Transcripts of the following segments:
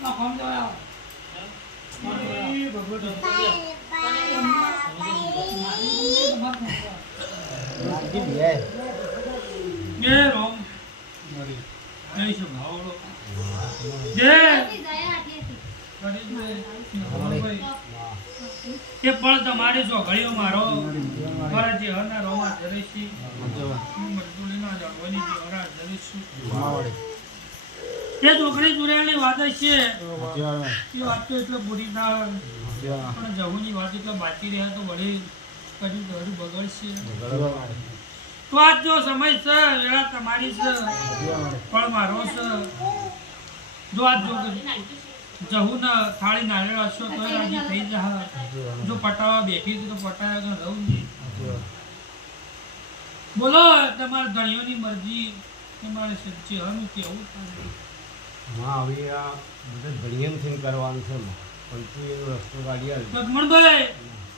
આ ફોન જોયા એ પણ તમારે જો ઘડીઓ મારો ફરજ હરના રોમા જરેશી મજદૂરીના જળવાની જે હરા જરેશી એ છોકરી ચુરાની વાત છે એ વાત તો એટલે પૂરી ના પણ જહુની વાત એટલે બાકી રહ્યા તો વળી કદી ઘરું બગડશે તો આજ જો સમય છે વેળા તમારી છે પણ મારો છે જો આજ જો જહુ ને થાળી નાળેલ હશો તો રાજી થઈ જા જો પટાવા બેઠી તો પટાવા તો રહું નહીં બોલો તમારા ધણીઓની મરજી તમારે સચ્ચી હનું કેવું માં હવે આ બધું ધણીયમથી કરવાનું છે પણ તું એનો રસ્તો કાઢી આવ લક્ષ્મણભાઈ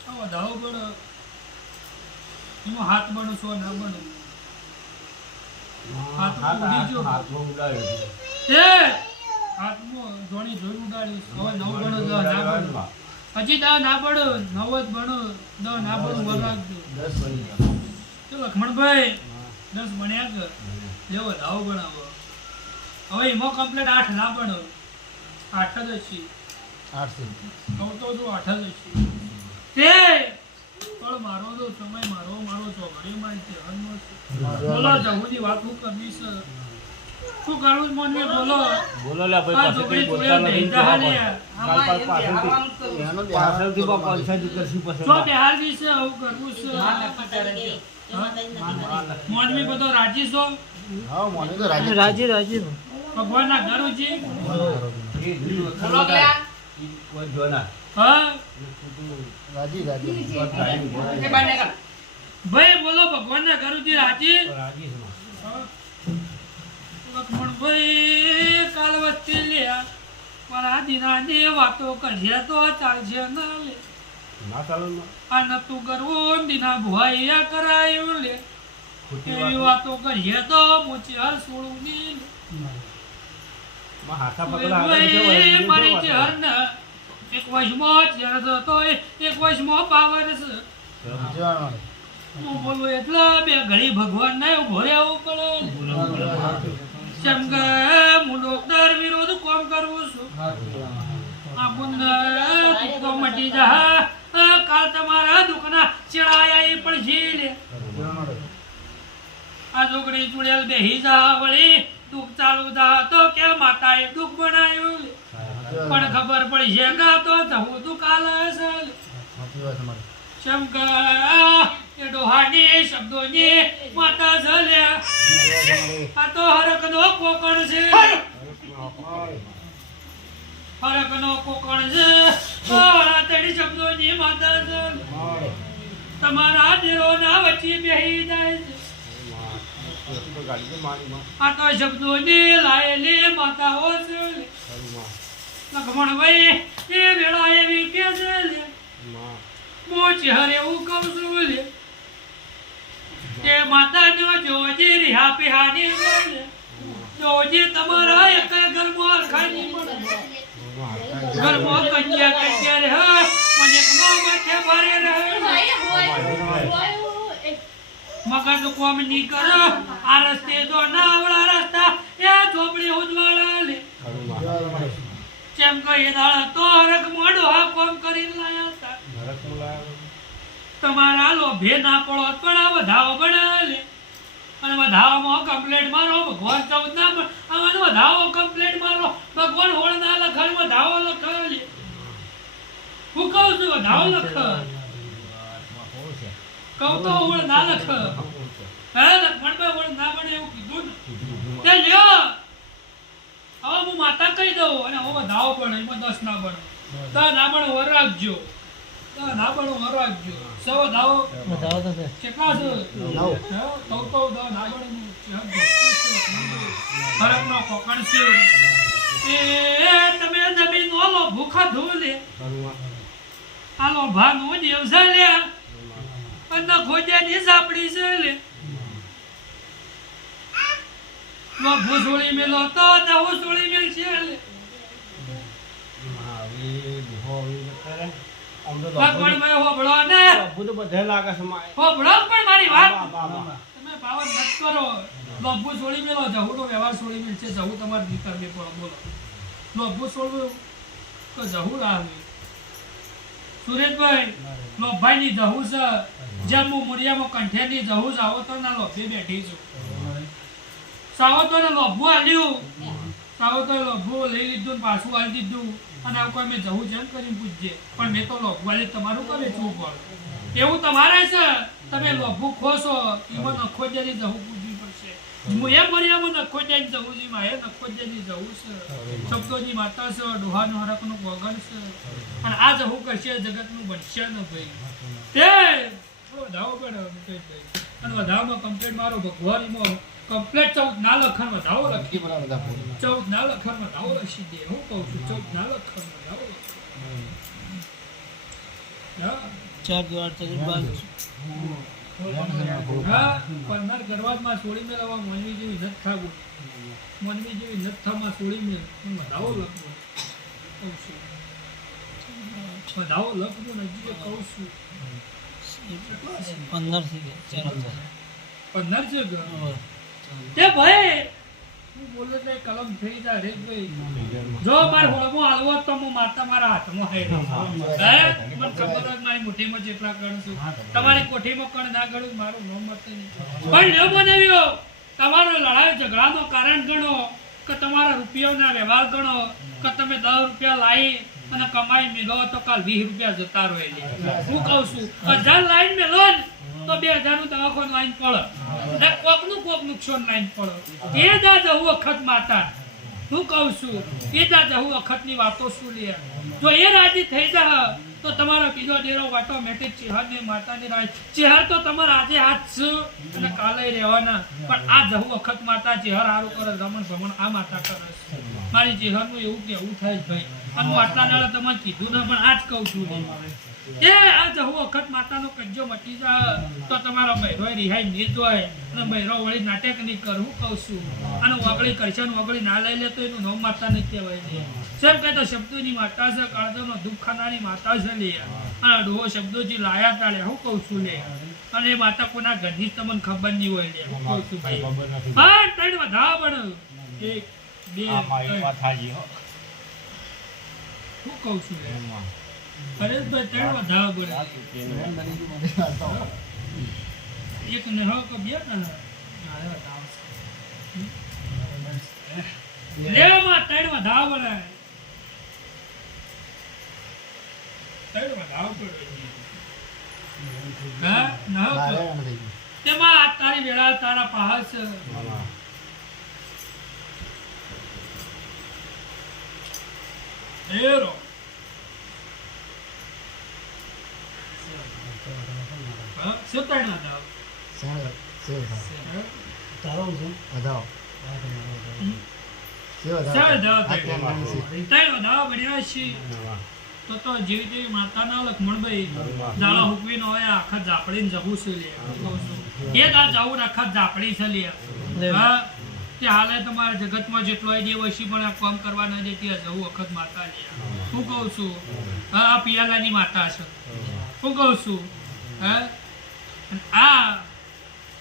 આ વધાવો પડે એમાં હાથ બનો છો ના બનો હાથમાં ઉડાડ્યો એ હાથમાં જોણી જોઈ ઉડાડ્યું હવે નવ ગણો દહ ના બનો હજી દહ ના પડો નવ જ બનો દહ ના પડો વર રાખજો 10 બની ગયા તો લક્ષ્મણભાઈ 10 બન્યા કે લેવો વધાવો ગણાવો હવે એમાં કમ્પ્લીટ 8 ના બનો 8 જ છે 8 કહું તો જો 8 જ છે તે પણ મારો તો સમય મારો ચોકડી માં છે હનનો છે બોલો જહુની વાત હું કરવી છે શું કરું મને બોલો લે ભાઈ પાસે કઈ બોલતા નથી પાછળથી પંચાયત કરશું પછી તો બિહાર ની છે આવું કરવું છે મોનમી બધો રાજી છો હા મોને તો રાજી ભગવાનના ઘર છે બોલો લે કોઈ જોના હા રાજી ભાઈ બોલો ભગવાનના ઘર છે રાજી લક્ષ્મણભાઈ કાલ વચ્ચે લ્યા મારા દીનાની વાતો કરીએ તો ચાલશે ના લે ના ચાલો આ નતું કરવું દીના ભુવાઈ કરાયું લે એવી વાતો કરીએ તો મોચી હર સોળું ની મારી ચહર ને એક વશમાં ચહેર તો એક વશમાં પાવર છે હું બોલું એટલે બે ઘડી ભગવાન ને ઉભો રહેવું પડે જેમ કે હું ડોક્ટર વિરુદ્ધ કામ કરું છું આ બુંદ દુઃખો મટી જા કાલ તમારા દુઃખના ચડાયા એ પણ જી લે આ છોકરી ચુડેલ બેહી જા વળી દુઃખ ચાલુ જા તો કે માતાએ દુઃખ બનાવ્યું પણ ખબર પડી છે કે તો જવું તું કાલ હશે શંકર એ ડોહાની શબ્દોની માતા ઝલ્યા આ તો હરકનો કોકણ છે હરકનો કોકણ છે તેની શબ્દોની માતા ઝલ તમારા દેરોના વચ્ચે બેહી જાય છે આ તો શબ્દોની લાયેલી માતાઓ છે લક્ષ્મણભાઈ એ વેળા એવી કે છે મોચી હરે એવું કહું છું લે તે માતાનો જોજી રિહા પેહાની બોલે જોજી તમારા એક ઘરમાં ખાની મળે ઘરમાં કન્યા રે હા મને કમો માથે ભરે રહે મગજ કોમ ની કરો આ રસ્તે જો ના આવડા રસ્તા એ ઝોપડી ઉજવાળા લે જેમ કઈ દાળ તો રક મોડો હા કોમ કરીને લાયા હતા તમારા લોભે ના પડો પણ આ વધાવો બનાવે અને વધાવામાં કમ્પ્લેટ મારો ભગવાન 14 ના પણ આમાં વધાવો કમ્પ્લેટ મારો ભગવાન હોળ ના લખણ વધાવો લખે હું કહું છું વધાવો લખ કહું તો હોળ ના લખ હે લખમણભાઈ હોળ ના બને એવું કીધું ને તે લ્યો હવે હું માતા કહી દઉં અને હું વધાવો પણ એમાં 10 ના બને 10 ના બને વર રાખજો ના બનો મારો રાખજો સવ દાવો તો છે કેટલા છે 9 તો ના બનો હરકનો કોકણ છે એ તમે જમીન ઓલો ભૂખા ધૂલે આલો ભાનો દેવ છે લે અને ખોજેની સાપડી છે લે નો ભૂસોળી મેલો તો જાવ સોળી મેલ છે લે લખું તો બધે લાગે છે માય. હોભળો પણ મારી વાત બા, બા, બા. તમે પાવર મત કરો લોભું છોડી મેલો જહુનો વ્યવહાર છોડી મેલ છે જહુ તમારે દીકરા બે પડો બોલો લોભું છોડવું તો જહુ લાવે સુરેશભાઈ લોભાઈ ની જહુ છે જેમ હું મુરિયામાં કંઠે ની જહુ જ આવો તો ના લોભે બેઠી છું સાવો તો ને લોભું આલ્યું સાવો તો લોભું લઈ લીધું ને પાછું આલી દીધું અને આવું કોઈ મેં જહુ જેમ કરીને પૂછજે પણ મેં તો લોભું આલી તમારું કરે છું પણ એવું તમારે છે તમે લોભું ખોશો એમાં નખો જરી જહુ પૂછવી પડશે હું એ મરિયામાં નખો જઈને જહુ જી માં એ નખો જઈને જહુ છે શબ્દોની માતા છે ડોહાનો હરકનું વગર છે અને આ જહુ કરશે જગતનું બનશે ને ભાઈ તે વધાવો પડે મુકેશભાઈ અને વધાવમાં કમ્પ્લેટ મારો ભગવાનીમાં કમ્પ્લેટ 14 ના લખન વધાવો લખી 14 ના લખન વધાવો લખી દે હું કહું છું 14 ના લખન વધાવો હા 4 દ્વાર તો બાદ હા પન્નાર ગરવાદમાં છોડી મેળવવા મોનવી જેવી નથ ખાવું મોનવી જેવી નથ થામાં છોડી મેળ વધાવો લખવું કહું છું વધાવો લખવું નજીક કહું છું 15 થી 4 15 છે કે તે ભાઈ હું બોલે તો કલમ થઈ જાય રે ભાઈ જો માર હોળમો આલવો તો હું માતા મારા હાથમાં હે હે મને ખબર જ મારી મુઠ્ઠીમાં જેટલા ગણ છું તમારી કોઠીમાં કણ ના ગણું મારું નામ મત નહીં પણ ન બનાવ્યો તમારો લડાઈ ઝઘડાનો કારણ ગણો કે તમારા રૂપિયાના વ્યવહાર ગણો કે તમે 10 રૂપિયા લાવી અને કમાઈ મેલો તો કાલ 20 રૂપિયા જતા રહે હું કહું છું 1000 લાઈન મેલો તો 2000 નું દવાખાનું લાઈન પડે ને કોકનું કોક નુકસાન લાઈન પડે એ દા જવું વખત માતા હું કહું છું એ દા જવું વખતની વાતો શું લે જો એ રાજી થઈ જાય તો તમારો બીજો ડેરો ઓટોમેટિક ચેહરને માતાની રાજ ચેહર તો તમારા આજે હાથ છે અને કાલે રહેવાના પણ આ જવું વખત માતા ચેહર હારું કરે રમણ ભમણ આ માતા કરે છે મારી ચેહરનું એવું કેવું થાય છે ભાઈ અને આટલા દાડા તમને કીધું ને પણ આજ કહું છું એ આ જહુ વખત માતાનો કજ્જો મટી જાય તો તમારો બૈરો રિહાઈ નહીં જોય અને બૈરો વળી નાટક નહીં કરવું કહું છું અને વગળી કરશે ને વગળી ના લઈ લે તો એનું નામ માતા નહીં કહેવાય લે સેમ કહેતો શબ્દોની માતા છે કાળજાનો દુઃખ ખાનારી માતા છે લે અને ડોહો શબ્દોજી લાયા તાળે હું કહું છું લે અને એ માતા કોના ઘરની તમને ખબર નહીં હોય લે હું કહું છું ભાઈ હા ત્રણ વધાવ પણ 1 2 હું કહું છું લે પરેશભાઈ ત્રણ વધાવ પડે એક ને હો કે બે ને લેવામાં ત્રણ વધાવ પડે ત્રણ વધાવ પડે હા ના તેમાં આ તારી વેળા તારા પાસ એરો સત્તાના દાવ તો જેવી તેવી માતાના લક્ષ્મણભાઈ દાડા હુકવી નો હોય આખા ઝાપડીને જવું છે લે એ દા જવું આખા ઝાપડી છે લે હા તે હાલે તમારા જગતમાં જેટલો એ દેવશી પણ આ કામ કરવા ન દેતી જવું વખત માતા લે હું કહું છું હા પિયાલાની માતા છે હું કહું છું હા આ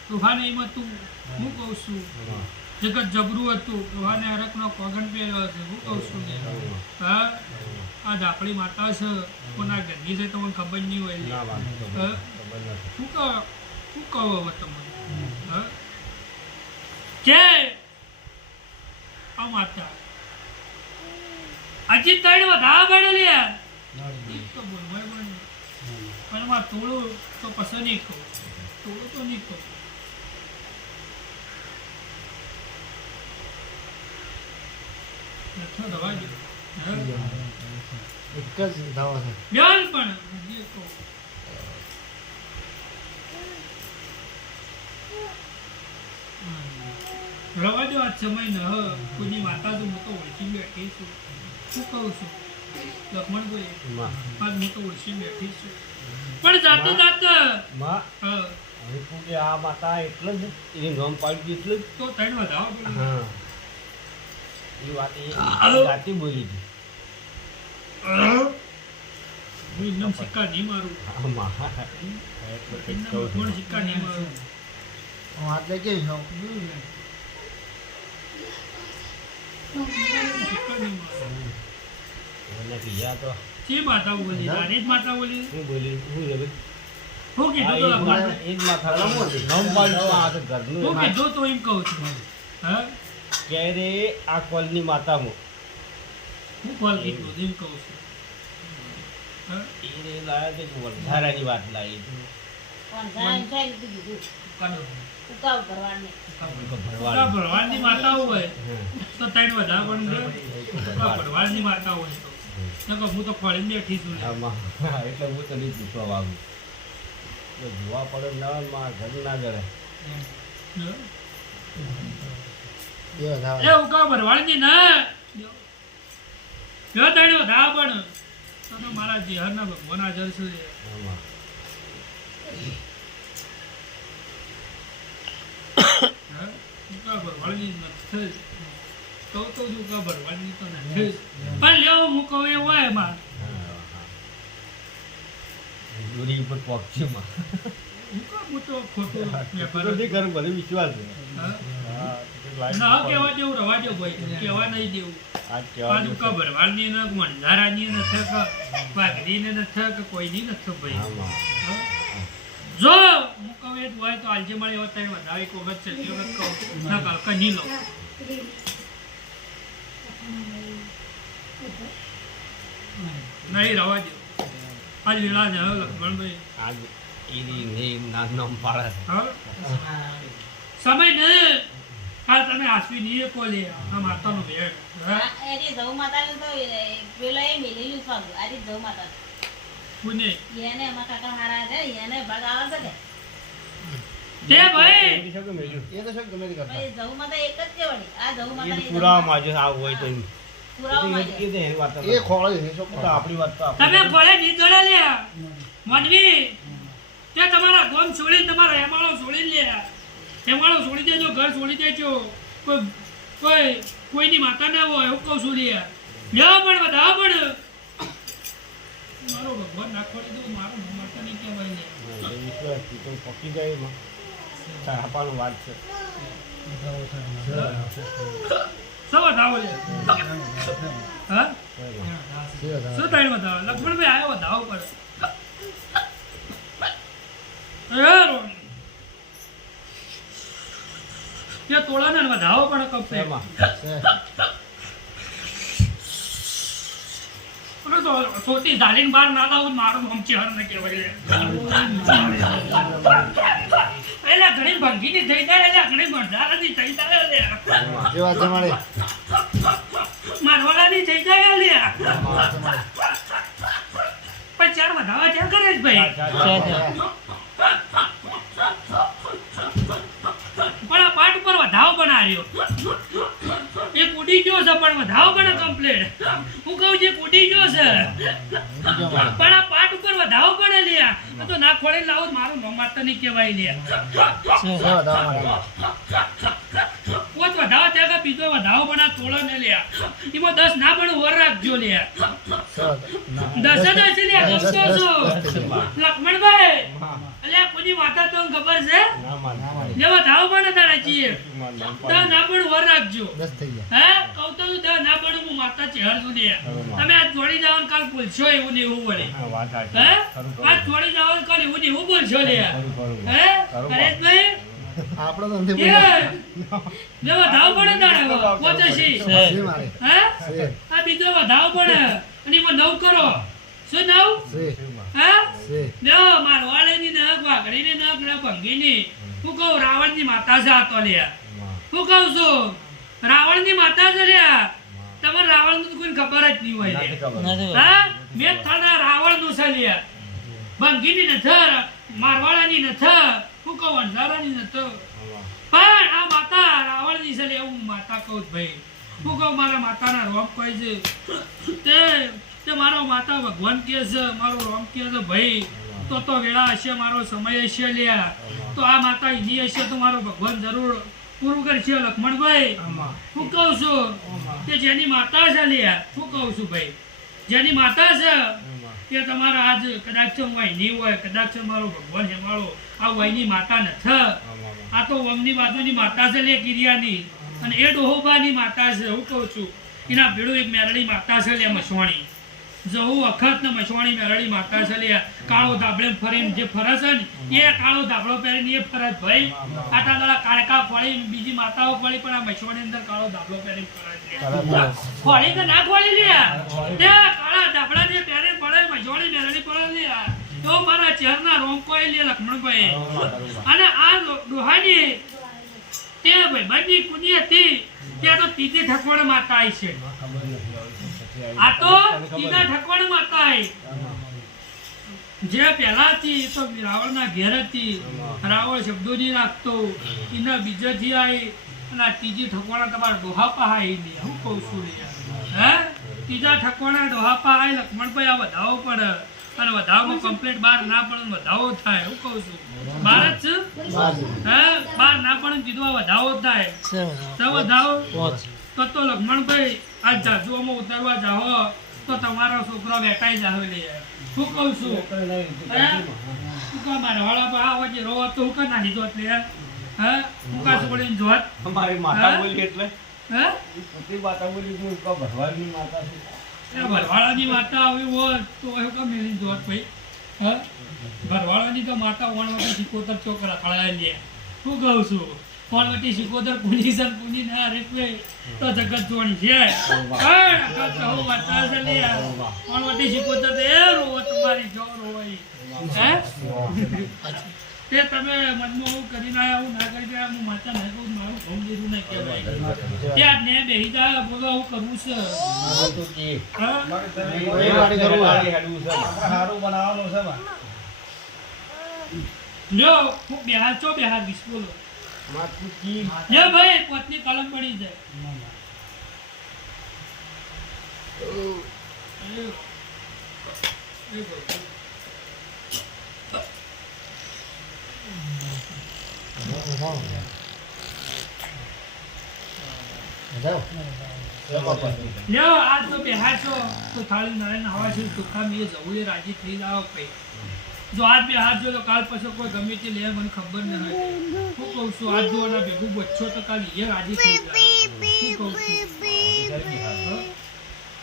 રૂહાનીમાં તું હું કહું છું જગત જબરું હતું રૂહાને હરકનો પગન પહેર્યો છે હું કહું છું હા આ ઝાપડી માતા છે કોના ઘરની છે તમને ખબર નહીં હોય શું કહો હવે તમને હા કે આ માતા હજી ત્રણ વધારે પડેલી એક તો બોલવાય પણ પણ માં તોડું તો પસંદ નહીં કહું તોડું તો નહીં કહું દવા જ એક જ દાવા છે બેન પણ હજી કહું રવા દો આ સમય ન કોઈની માતા તો હું તો ઓળખી બેઠી છું શું કહું છું લક્ષ્મણભાઈ આજ હું તો ઓળખી બેઠી છું પણ જાતે જાતે આ માતા એટલે જ એની નામ પાડી એટલે જ તો ત્રણ વધાવો પડે હા એ વાત એ જાતી બોલી હતી હું એમનેમ સિક્કા નહીં મારું આમાં એટલે કંઈક એમનેમ કહું છું. ભગવાન સિક્કા નહીં મારું હું હાથ લઈ જઈશ હું. સિક્કા નહીં મારું મને કીધા તો જે માતા બોલી નાની જ માતા બોલી હું બોલી હું એ બધું હું કીધું તો લખવાનું? એ જ માથા નમ પાડ્યું આ તો ઘરનું હું કીધું તો એમ કહું છું હા કે રે આ કોલની માતામાં હું કોલ કીધું એમ કહું છું હા એ રે લાયા તે વધારાની વાત લાવી કાઢો. ઉકાવ ભરવાની ઉકા ભરવાડની માતા હોય તો ત્રણ વધારે પણ છે. ઉકા ભરવાડની માતા હોય તો નકર હું તો ખોળીને બેઠી છું આમાં એટલે હું તને પૂછવા વાગું તો જોવા પડે ના માં ઘર ના જડે એ વધારે. એ ઉકા ભરવાડની ના જો ત્રણ વધારે પણ તો મારા જીહરના ભગવાન હાજર છે આમાં હા? ઉકા ભરવાડની નથી કહું તો છું ઉકા ભરવાડની તો નથી પણ લેવો હું કહું એવું હોય એમાં દોરી ઉપર પહોંચી માં ઉકા હું તો ખોટું વેપાર તો નહીં કરું બધું વિશ્વાસ છે હા? હા ના કહેવા જેવું રવા જેવું ભાઈ કહેવા નહીં દેવું આજ આ કહેવાનું દુકા ભરવાડની ને મંધારાની નથી કે વાઘરીને નથી કે કોઈની નથી ભાઈ આમાં હા? જો હું કહું એ જ હોય તો આજે મળે એવો time વધારે એક વખત છે એ વખત કહું ના કાલ કે નહીં લો નહીં રવા દો આજ વેળા છે હવે લક્ષ્મણભાઈ આજ ઈરી ને નામ પાડે છે હા સમય ને કાલ તમે આસવી નહીં કો લે આ માતાનો ભેટ હા એની જવ માતાને તો પેલો એ મેલેલું છે આજે જવ માતા પુણે એને અમારા કાકા હારા છે એને ભાગ આવે છે તે ભાઈ એ શું મેલ્યું એ તો શું ગમે તે કરતા. કે જવ માતા એક જ છે વળી આ જવ માતા એ પુરાવામાં જે આવું હોય તો એમ. પુરાવા એ તો એની વાત તો એ ખોળે છે શું તો આપણી વાત તો તમે આપણે ભલે નહીં ગળા લ્યા મનવી તે તમારા ગોમ છોડી તમારા હેમાળો છોડી લે હેમાળો છોડી દેજો ઘર છોડી દેજો કોઈની માતા ના હોય એવું કહું છું લે લ્યો પણ બધા પણ મારો ભગવાન ના ખોડી દઉં મારો માતા નહીં કહેવાય લે એ વિશ્વાસ થી તો પકી જાય એમાં આપવાનું વાત છે શું વધાવો લે હા એ વધારે. શું તારી વધાવો લક્ષ્મણભાઈ આવ્યો વધાવો પડે ત્યાં તોળાને વધાવો પણ કપે એમાં છે. અને તો સોતી ઝાલીને બહાર ના લાવું મારું મમચી હર ને કહેવાય એલા ઘણી ભંગીની થઈ જાય એલા ઘણી બંધારાની થઈ જાય લે એ વાત જમાડે. મારવાડાની થઈ જાય લે વાત જમાડે. પણ ચાર વધાવા ચાર કરે જ ભાઈ પણ આ પાટ ઉપર વધાવો પણ આવ્યો એ કૂદી ગયો છે પણ વધાવો પણ કમ્પ્લીટ હું કહું છું કૂદી ગયો છે પણ આ પાટ ઉપર વધાવો પણ લે આ તો ના ખોળે લાવો તો મારું નામ માતા નહીં કહેવાય લે એ વધારે મળે. પોત વધાવો ત્યાં કે બીજો વધાવો પણ આ તોળો ને લે એમાં 10 ના પણ વર રાખજો લે છે વધારે. 10 જ હશે લે ગમતો છો લક્ષ્મણભાઈ અલ્યા કોની માતા તો ખબર છે ના માન લે વધાવો પણ તારા છીએ નામ તો ના પણ વર રાખજો 10 થઈ ગયા. હે કહું તો છું, ના પડું હું માતા ચહેર સુધી તમે આ જોડી જાવ કાલ બોલશો એવું ને એવું વળે હા, વાત સાચી. હે ખરું ખરું. આ જોડી જાવ કાલ એવું ને એવું બોલશો લે ખરું ખરું. હે ખરું પરેશભાઈ આપણો તો નથી કે બોલ્યા. બે વધાવ પડે તારે પોચેસી છે મારે. હે છે. આ બીજો વધાવ પડે અને એમાં 9 કરો શું 9 છે. હે છે. લ્યો મારવાડેની નખ વાઘડીની નખ ને ભંગીની હું કહું રાવણની માતા છે આ તો લે હું કહું છું રાવણની માતા છે લ્યા તમારે રાવણનું તો કોઈ ખબર જ નહીં હોય લે. નથી ખબર. હા મેં થાના રાવણનું છે લ્યા ભંગીની નથી મારવાડાની નથી હું કહું અંધારાની નથી પણ આ માતા રાવણની છે લે એવું માતા કહું છું ભાઈ હું કહું મારા માતાના રોમ કહે છે તે મારો માતા ભગવાન કહે છે મારો રોમ કહે છે ભાઈ તો વેળા હશે મારો સમય હશે લ્યા તો આ માતા એની હશે તો મારો ભગવાન જરૂર પૂરું કરશે લક્ષ્મણભાઈ હું કહું છું કે જેની માતા છે લ્યા હું કહું છું ભાઈ જેની માતા છે આમાં. તે તમારા આજ કદાચ વાયની હોય, કદાચ મારો ભગવાન હેમાળો આ વાયની માતા નથી. આ તો વમની બાજુની માતા છે લે કિરિયાની, અને એ ડોહોબાની માતા છે. હું કહું છું એના ભેળું એક મેરડી માતા છે લે મસવાણી. જવું અખત ને મસવાણી મેરડી માતા છે લે. કાળો ધાબળે ફરીને જે ફરે છે ને એ કાળો ધાબળો પહેરીને એ ફરજ ભાઈ. આટા દાડા કાળકા ફળી બીજી માતાઓ ફળી, પણ આ મસવાણી અંદર કાળો ધાબળો પહેરીને ફરજ. ફળી કે ના ફળી લે તે કાળા ધાબળા જે પહેરે પડે મસવાણી મેરડી પડે લે. તો મારા ચહેરના રોંકોય લે લક્ષ્મણભાઈ. અને આ ડોહાની તે ભાઈ બધી કુની હતી ત્યાં તો ત્રીજી ઠકવણ માતા આવી છે. આ તો ત્રીજા ઠકવણ માતા આવી. જે પહેલાથી તો રાવણના ઘેર હતી, રાવણ શબ્દો નહીં રાખતો, એના બીજેથી આવી, અને આ ત્રીજી ઠકવાણા તમારા ડોહાપા આવી લે. હું કહું છું હે ત્રીજા ઠકવાણા ડોહાપા આવી લક્ષ્મણભાઈ. આ વધાવો પડે, અને વધાવમાં કમ્પ્લીટ બાર ના પડે વધાવો થાય. હું કહું છું બાર જ હે બાર ના પડે કીધું આ વધાવો થાય તો વધાવો તો લક્ષ્મણભાઈ આ જાજુઓમાં ઉતરવા જાઓ તો તમારો છોકરો વેટાઈ જાવ લે. શું કહું છું હું કા મારા વાળા પર આવો જે રોવા તો હું કા નાની જોત લે હે હું કા છોડીને જોત અમારી માતા બોલી એટલે હે પોતી માતા બોલી હું કા ભરવાની માતા છે. એ ભરવાડાની માતા આવી હોત તો એવું કા મેલી જોત ભાઈ. હે ભરવાડાની તો માતા વણવટી સિકોતર ચોકરા ખળાય લે. શું કહું છું વણવટી સિકોતર કુની સર કુની ના રે તો જગત જોણી છે. કહું માતા છે લે વણવટી સિકોતર તો એ રોવો તમારી જો રોવાઈ. હે તે તમે મનમાં હું કરીને આવ્યા હું ના કરી ગયા હું માતા ના કહું મારું ઘઉં દીધું નહીં કહેવાય. ત્યાં ને બેસી જાય બોલો હું કરવું છે. હા સારું બનાવવાનું છે બા. લ્યો હું બિહાર છો બિહાર વિશ બોલો માતું કી લ્યો ભાઈ પોતની કલમ પડી જાય. લ્યો આજ તો બિહાર છો તો થાળી નારાયણ હવા છે ચોખ્ખા મેં જવું એ રાજી થઈ જાવ ભાઈ. જો આજ બે હાથ જો તો કાલ પછી કોઈ ગમે તે લે મને ખબર ન હોય. હું કહું છું આજ જો એના ભેગું બચ્ચો તો કાલ એ રાજી થઈ જાય. શું કહું છું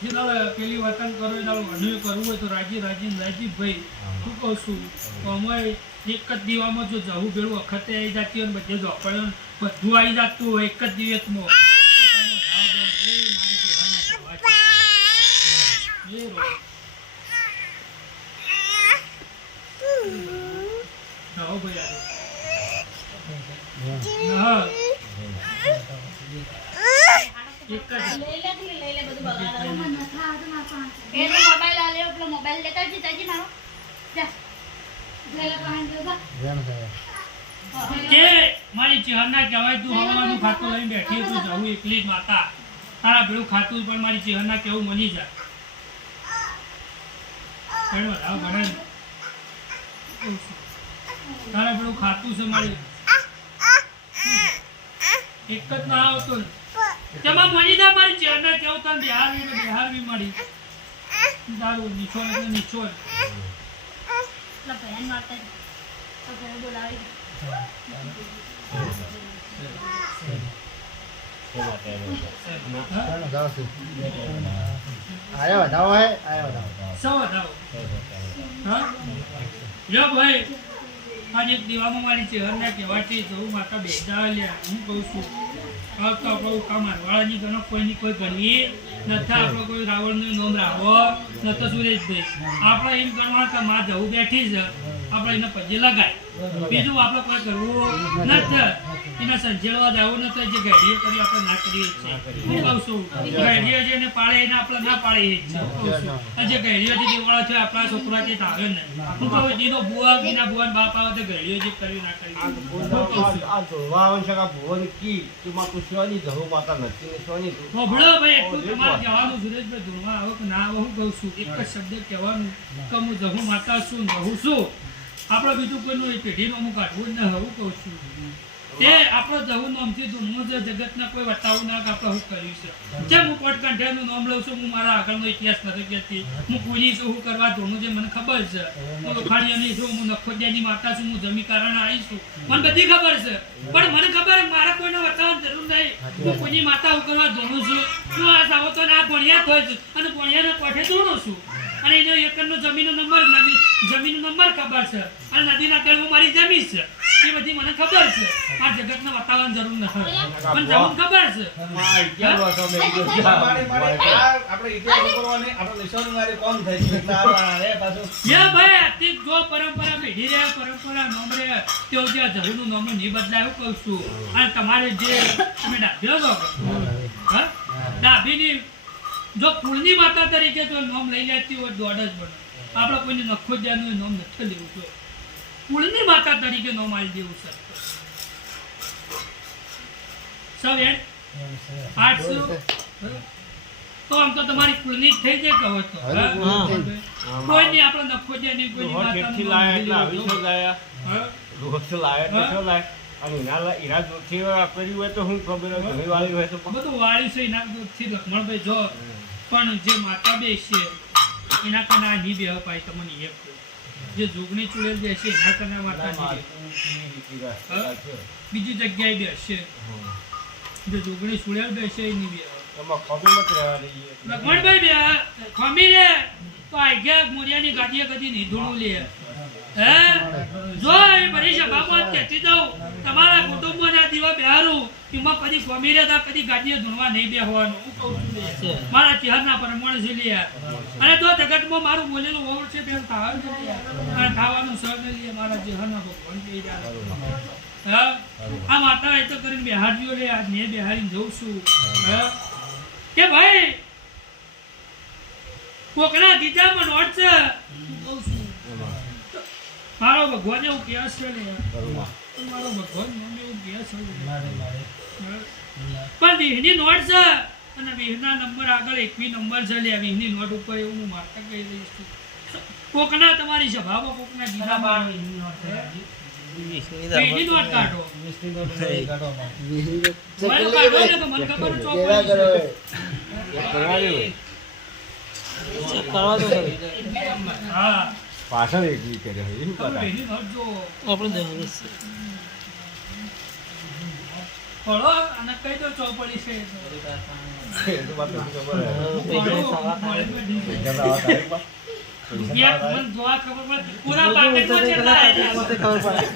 જે દાડે પેલી વતન કરો એ દાડે વણ્યું કરવું હોય તો રાજી રાજી રાજી ભાઈ. શું કહું છું તો અમારે એક જ દીવામાં જો જવું ભેળું વખતે આવી જતી હોય ને બધે ઝોપડ્યું બધું આવી જતું હોય એક જ દિવસમાં લઈ લે બધું બગાડ. પેલો મોબાઈલ આલ્યો, પેલો મોબાઈલ લેતા આવજે, તાજી મારો. જા. લઈ લે પાણી દેવા. જેમ થાય. કે મારી ચહેરના કહેવાય તું હવાનું ખાતું લઈને બેઠી તું જવું એકલી જ માતા તારા ભેળું ખાતું પણ મારી ચહેરના કેવું મની જાય. તારા ભેળું ખાતું છે મારી એક જ ના આવતો તેમાં મની જાય મારી ચહેરના કેવું તને બિહારવી મળી દારૂ નિછોડ એટલે નિછોડ. પેલા ભયાન મારતા તો ઘરે બોલાવી. આયા વધાવો હે આયા વધાવો. સૌ વધાવો. હા લ્યો ભાઈ આજે એક દીવામાં મારી ચહેરના કહેવાથી જવું માતા બેસા લ્યા. હું કહું છું હવે તો આપણું કામ મારવાળાની ગણો કોઈની કોઈ ગણવી નથી. આપણો કોઈ રાવણનું નામ રાવો ન તો સુરેશભાઈ આપણે એમ ગણવા કે માં જવું બેઠી છે આપણે એને પજે લગાય બીજું આપણે કોઈ કરવું નથી. એને સંજેલવા જવું નથી. જે ઘડીઓ કરી આપણે ના કરીએ છીએ. હું કહું છું ઘડીઓ જેને પાડે એને આપણે ના પાડીએ જ છે. હું કહું છું અને જે ઘડીઓથી દેવાળો છે આપણા છોકરાથી આવે ને. હું કહું જેનો બુવા એના બુવાને બાપ આવે તો ઘડીઓ જે કરી ના કરી. આ જોવા આવે છે કે ભુવન કી તું માતું શોની જહુ માતા નથી ને શોની હોભળો ભાઈ એટલું તમારે કહેવાનું સુરેશભાઈ ધૂળમાં આવો કે ના આવો હું કહું છું એક જ શબ્દ કહેવાનું કે હું જહું માતા છું જહું છું. આપણે બીજું કોઈનું એ પેઢીમાં હું કાઢવું જ ન હું કહું છું. તે આપણો જવું નામથી ધૂનનું જે જગતના કોઈ વટાવું ના કે આપણે શું કર્યું છે જેમ હું કોટકંઠિયાનું નામ લઉં છું હું મારા આગળનો ઇતિહાસ નથી કહેતી હું કોની છું હું કરવા ધૂનું જે મને ખબર છે હું લોખાણીયાની છું હું નખોડિયાની માતા છું હું જમી કારણ આવી છું મને બધી ખબર છે પણ મને ખબર મારા કોઈને વટાવવાની જરૂર નહીં હું કોઈની માતા હું કરવા ધૂનું છું હું આ સાવો તો ના ભણ્યા થયો છું અને ભણ્યાને કોઠે ધૂણું છું અને એનો એકરનો જમીનનો નંબર જમીનનો નંબર ખબર છે અને નદીના તેડમાં મારી જમીન છે એ બધી મને ખબર છે આ જગતને બતાવવાની જરૂર નથી પણ જવું ખબર છે આપણે ઇતિહાસ કરવાની આપણે નિશાની મારી કોણ થઈ છે એટલે આવવાના રે પાછું યે ભાઈ આથી જો પરંપરા પેઢી રે પરંપરા નામ રે તેઓ જે જહુનું નામ નહીં બદલાય એવું કહું છું અને તમારે જે તમે ડાભ્યો છો હા ડાભીની જો કુળની માતા તરીકે જો નામ લઈ લેતી હોય દોડ જ બને આપણે કોઈને નખોડિયાનું નામ નથી લેવું જોઈએ કુળની માતા તરીકે નામ આવી દેવું છે સૌ એડ 800 તો આમ તો તમારી કુળની જ થઈ જાય કહો તો કોઈ નહીં આપણે નખોડિયાની કોઈની માતાનું નામ લઈ લેવું જોઈએ. હા? બધું વાળી છે એના દૂધથી લક્ષ્મણભાઈ જો પણ જે માતા બે છે એના કને આ નહીં બેહ પાય તમને એ કહું. જે જોગણી ચૂડેલ બેસે એના કને માતા નહીં બેહ. હા? બીજી જગ્યાએ બેસશે જે જોગણી ચૂડેલ બેસે એ નહીં બેહ. લક્ષ્મણભાઈ બે ખમી રે તો આગ્યા મોરિયાની ગાદીએ કદી નહીં ધૂણું લે હે જો એ બરી સભામાં કહેતી જાઉં તમારા કુટુંબોના દીવા બેહારું એમાં કદી ખમી રે તો કદી ગાદીએ ધૂણવા નહીં બેહવાનું હું કહું છું લે. મારા ચહેરના પ્રમાણ છે લે અને જો જગતમાં મારું બોલેલું ઓવર છે બેન ખાવાનું છે લે અને ખાવાનું સર લે મારા ચહેરના ભગવાન કહી જાય હા આ માતા એ તો કરીને બેહાડ્યો લે આજ મેં બેહાડીને જઉં છું હા કે ભાઈ કોકના દીધામાં નોટ છે મારો ભગવાન એવું કહે છે ને મારો ભગવાન મને એવું કહે છે પણ વીહની નોટ છે અને વીહના નંબર આગળ 21 નંબર છે લે વીહની નોટ ઉપર એવું હું મારતા કહી દઈશ છું કોકના તમારી સભામાં કોકના દીધામાં વીહની નોટ કાઢો મને કાઢો ને તો મને ખબર હા પાછળ એકલી કરે એવું તમે વીહની નોટ જો આપણે ફળો અને કઈ દો ચોપડી છે પૂરા પાકેટમાં કેટલા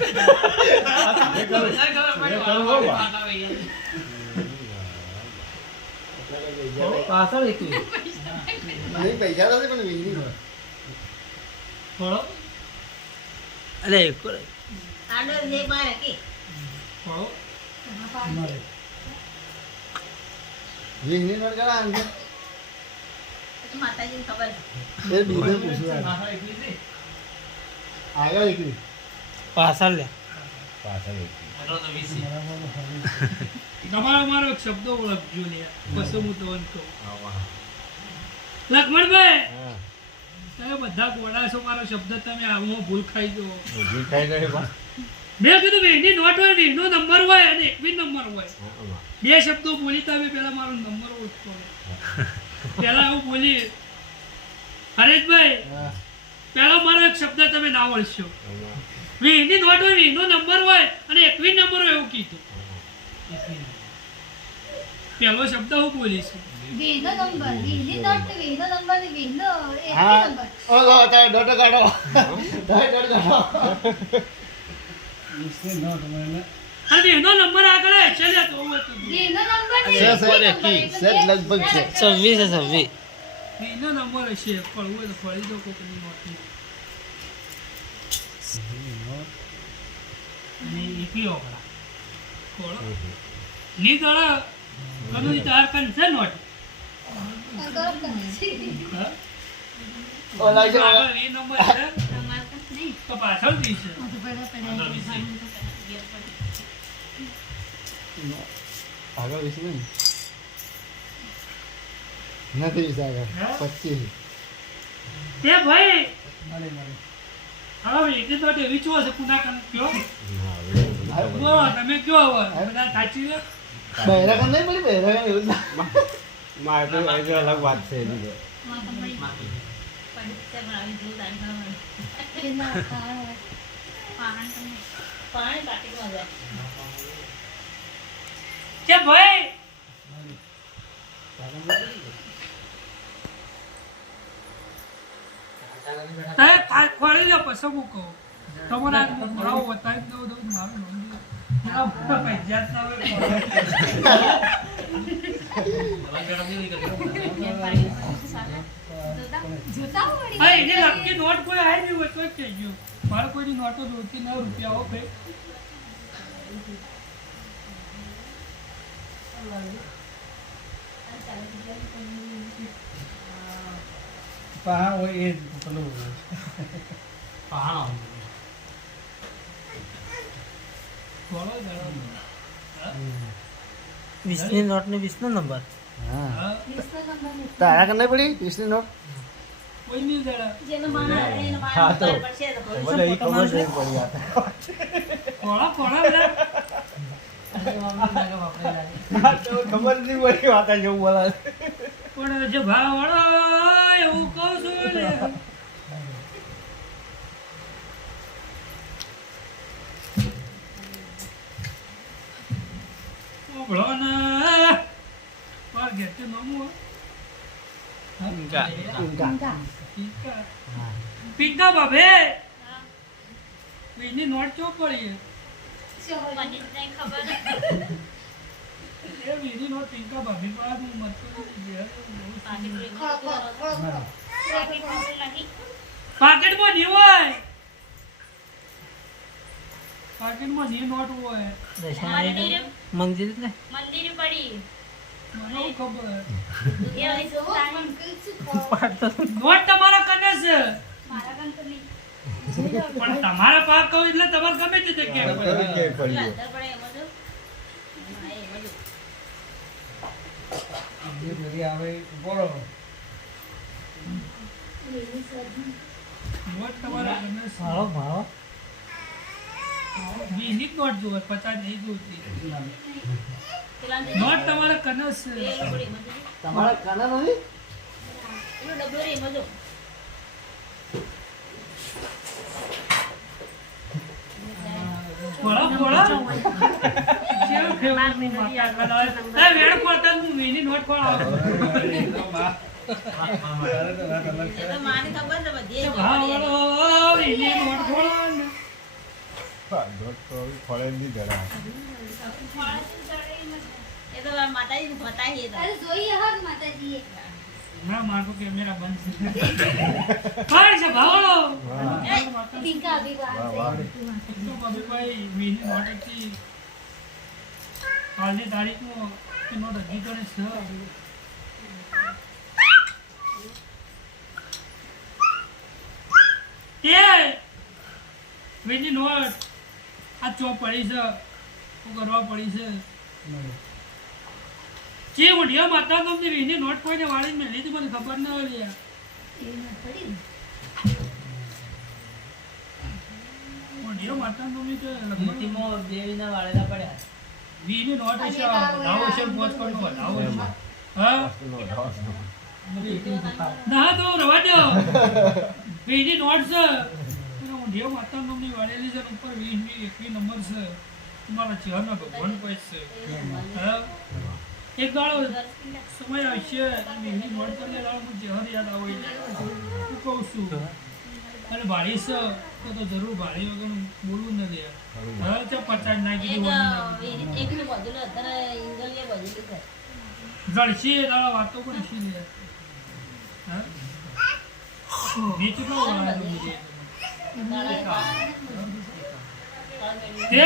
પાછળ એકલી પૈસા નથી પણ વીજળી નો ફળો અરે આડો જે મારે કે ફળો વીજળી નો કરા અંગે માતાજીને ખબર એ બીજે પૂછવા આગળ એકલી પાછળ લે તમારો મારો એક શબ્દ ઓળખજો લે પછી હું તમને કહું લક્ષ્મણભાઈ તમે બધા ગોળા છો મારો શબ્દ તમે આવું ભૂલ ખાઈ દો મેં કીધું વીહની નોટ હોય વીહનો નંબર હોય અને 21 નંબર હોય બે શબ્દો બોલી તમે પેલા મારો નંબર ઓળખો પેલા હું બોલી હરેશભાઈ પેલો મારો એક શબ્દ તમે ના ઓળખશો વીહની નોટ હોય વીહનો નંબર હોય અને 21 નંબર હોય એવું કીધું પેલો શબ્દ હું બોલીશું વીનો નંબર વીની નોટ વીનો નંબર ને વીનો એક હા નંબર ઓ ગો તારે ડોટો કાઢો ડોટો કાઢો વીજળી નોટ મને અને વીહનો નંબર આગળ છે લે તો હોય તો વીનો નંબર ને છે, એક છે, નંબર છે, લગભગ છે. 26 વીહનો નંબર હશે પણ હોય તો ફળી દો કોકની નોટની અને એકી ઓગળા ખોળો ની દળા કનું ચાર કન છે નોટ હા? ઓ લાગજો આગળ વી નંબર છે તો પાછળ વી છે આગળ વીજળી નથી વીજળી હા? 25 તે ભાઈ હવે એક તો વિચવો છે કુના કન કયો ખબર. બોલો, તમે કયો હવે બધા સાચી લે બહેરાગણ નહીં પડી બહેરાગણ એવું જ ના. મારે તો એ તો અલગ વાત છે એની તો. પાણી પાટીમાં જાય. કે ભાઈ તારે થાક ખોળી લો પછી હું કહું તમારા ભાવ બતાવી દઉં તો મારું નોંધી ના પૈસા ના હોય જોતા હો વળી. હા એને લખી નોટ કોઈ આવી નહીં હોય તો જ કહેજો મારે કોઈની નોટો જોતી ન રૂપિયા હો ભાઈ પા હોય એ જ પેલું થોડો જરા. 20 ની નોટ ને 20 નો નંબર. હા હા, વીસનો નંબર નથી. તારા કને પડી 20 ની નોટ કોઈ નહીં જરા. જેનો માના હે, એનો માના હા તો. ઉપર પડશે તો ભવિષ્ય બધા ઈ ખબર છે પડી આ. થોડા બધા આ તો ખબર નહીં પડી વાત આ જેવું બોલાય. પણ જે ભાવ વાળો એવું કહું છું લે ઓભળો ને માર ઘેરથી નામું ઊંઘા. ઊંઘા. પિંકા પિંકા બાબે એની નોટ ચો પડી મને નહીં ખબર. એ એની નોટ પિંકા ભાભી પાસે હું મત પાકેટમાં નહીં હોય પાકેટમાં નહીં નોટ હોય મંદિર ને મંદિર પડી મને એવું ખબર એ હોય સુલતાન. નોટ તમારા કને છે મારા કાન તો નહીં. પણ તમારા પાક કહું એટલે તમારે ગમે તે જગ્યાએ ખબર હોય. કેવી પડી અંદર પડે એમાં જો. હા, એમાં જો. જે બધી આવે બોલો નોટ તમારા કને છે. ભાવો ભાવો. 20 ની જ નોટ જોવે 50 નહીં જોતી પેલા ને નોટ તમારા કને છે એ પડી એમાં જો. તમારા કાના નથી એનો ડબ્બો રે એમાં જો. બોલો બોલો કેવું ફેવર નું માતા કલાય એ વેડ કોતન નું મીની નોટ ખોળાવો એ તો માને ખબર છે બધી એ હા પડી. બોલો મીની નોટ ખોળાવો ને દોઢ તો હવે ફળે નહીં જરા. એ તો માતાજી બતાવી એ તો. અરે જોઈએ હક માતાજીએ. ના મારો કેમેરા બંધ છે ભાઈ છે ભાવળો ટીકા આવી વાહ વાત વાહ. તો બાબી ભાઈ મીની નોટ હતી કાલની તારીખમાં એ નોટ હજી કરે છે એ મીની નોટ આ ચોપ પડી છે શું કરવા પડી છે જે ઉડિયો માતા તમને વીની નોટ કોઈને વાળી મેલી હતી મને ખબર ન હોય યાર એ ન પડી ને. ઉડિયો માતા તમને કે નીતિમાં દેવીના વાળેલા પડ્યા. વીની નોટ હશે અને લાવો છે પોચ કરનો લાવો છે હા વસ્તુનો ઢોસ. ના તો રવા દો વીની નોટ છે ઉડિયો માતા તમને વાળેલી છે ને ઉપર 20 21 નંબર છે તમારા ચહેરાના ભગવાન કોઈ છે હા એક દાડો સમય આવશે વીની નોટ કરીને લાવો મને ચહેરો યાદ આવે હું કહું છું અને ભાડી છે તો જરૂર ભાડી વગર બોલવું ન દે હા ચાલ 50 નાખી એક દીધું એકનું બધું અત્યારે ઇંગલીએ બધું છે. જળસી દાડા વાતો પણ છે લે હા નીચ નો વાળા તો મુજે એ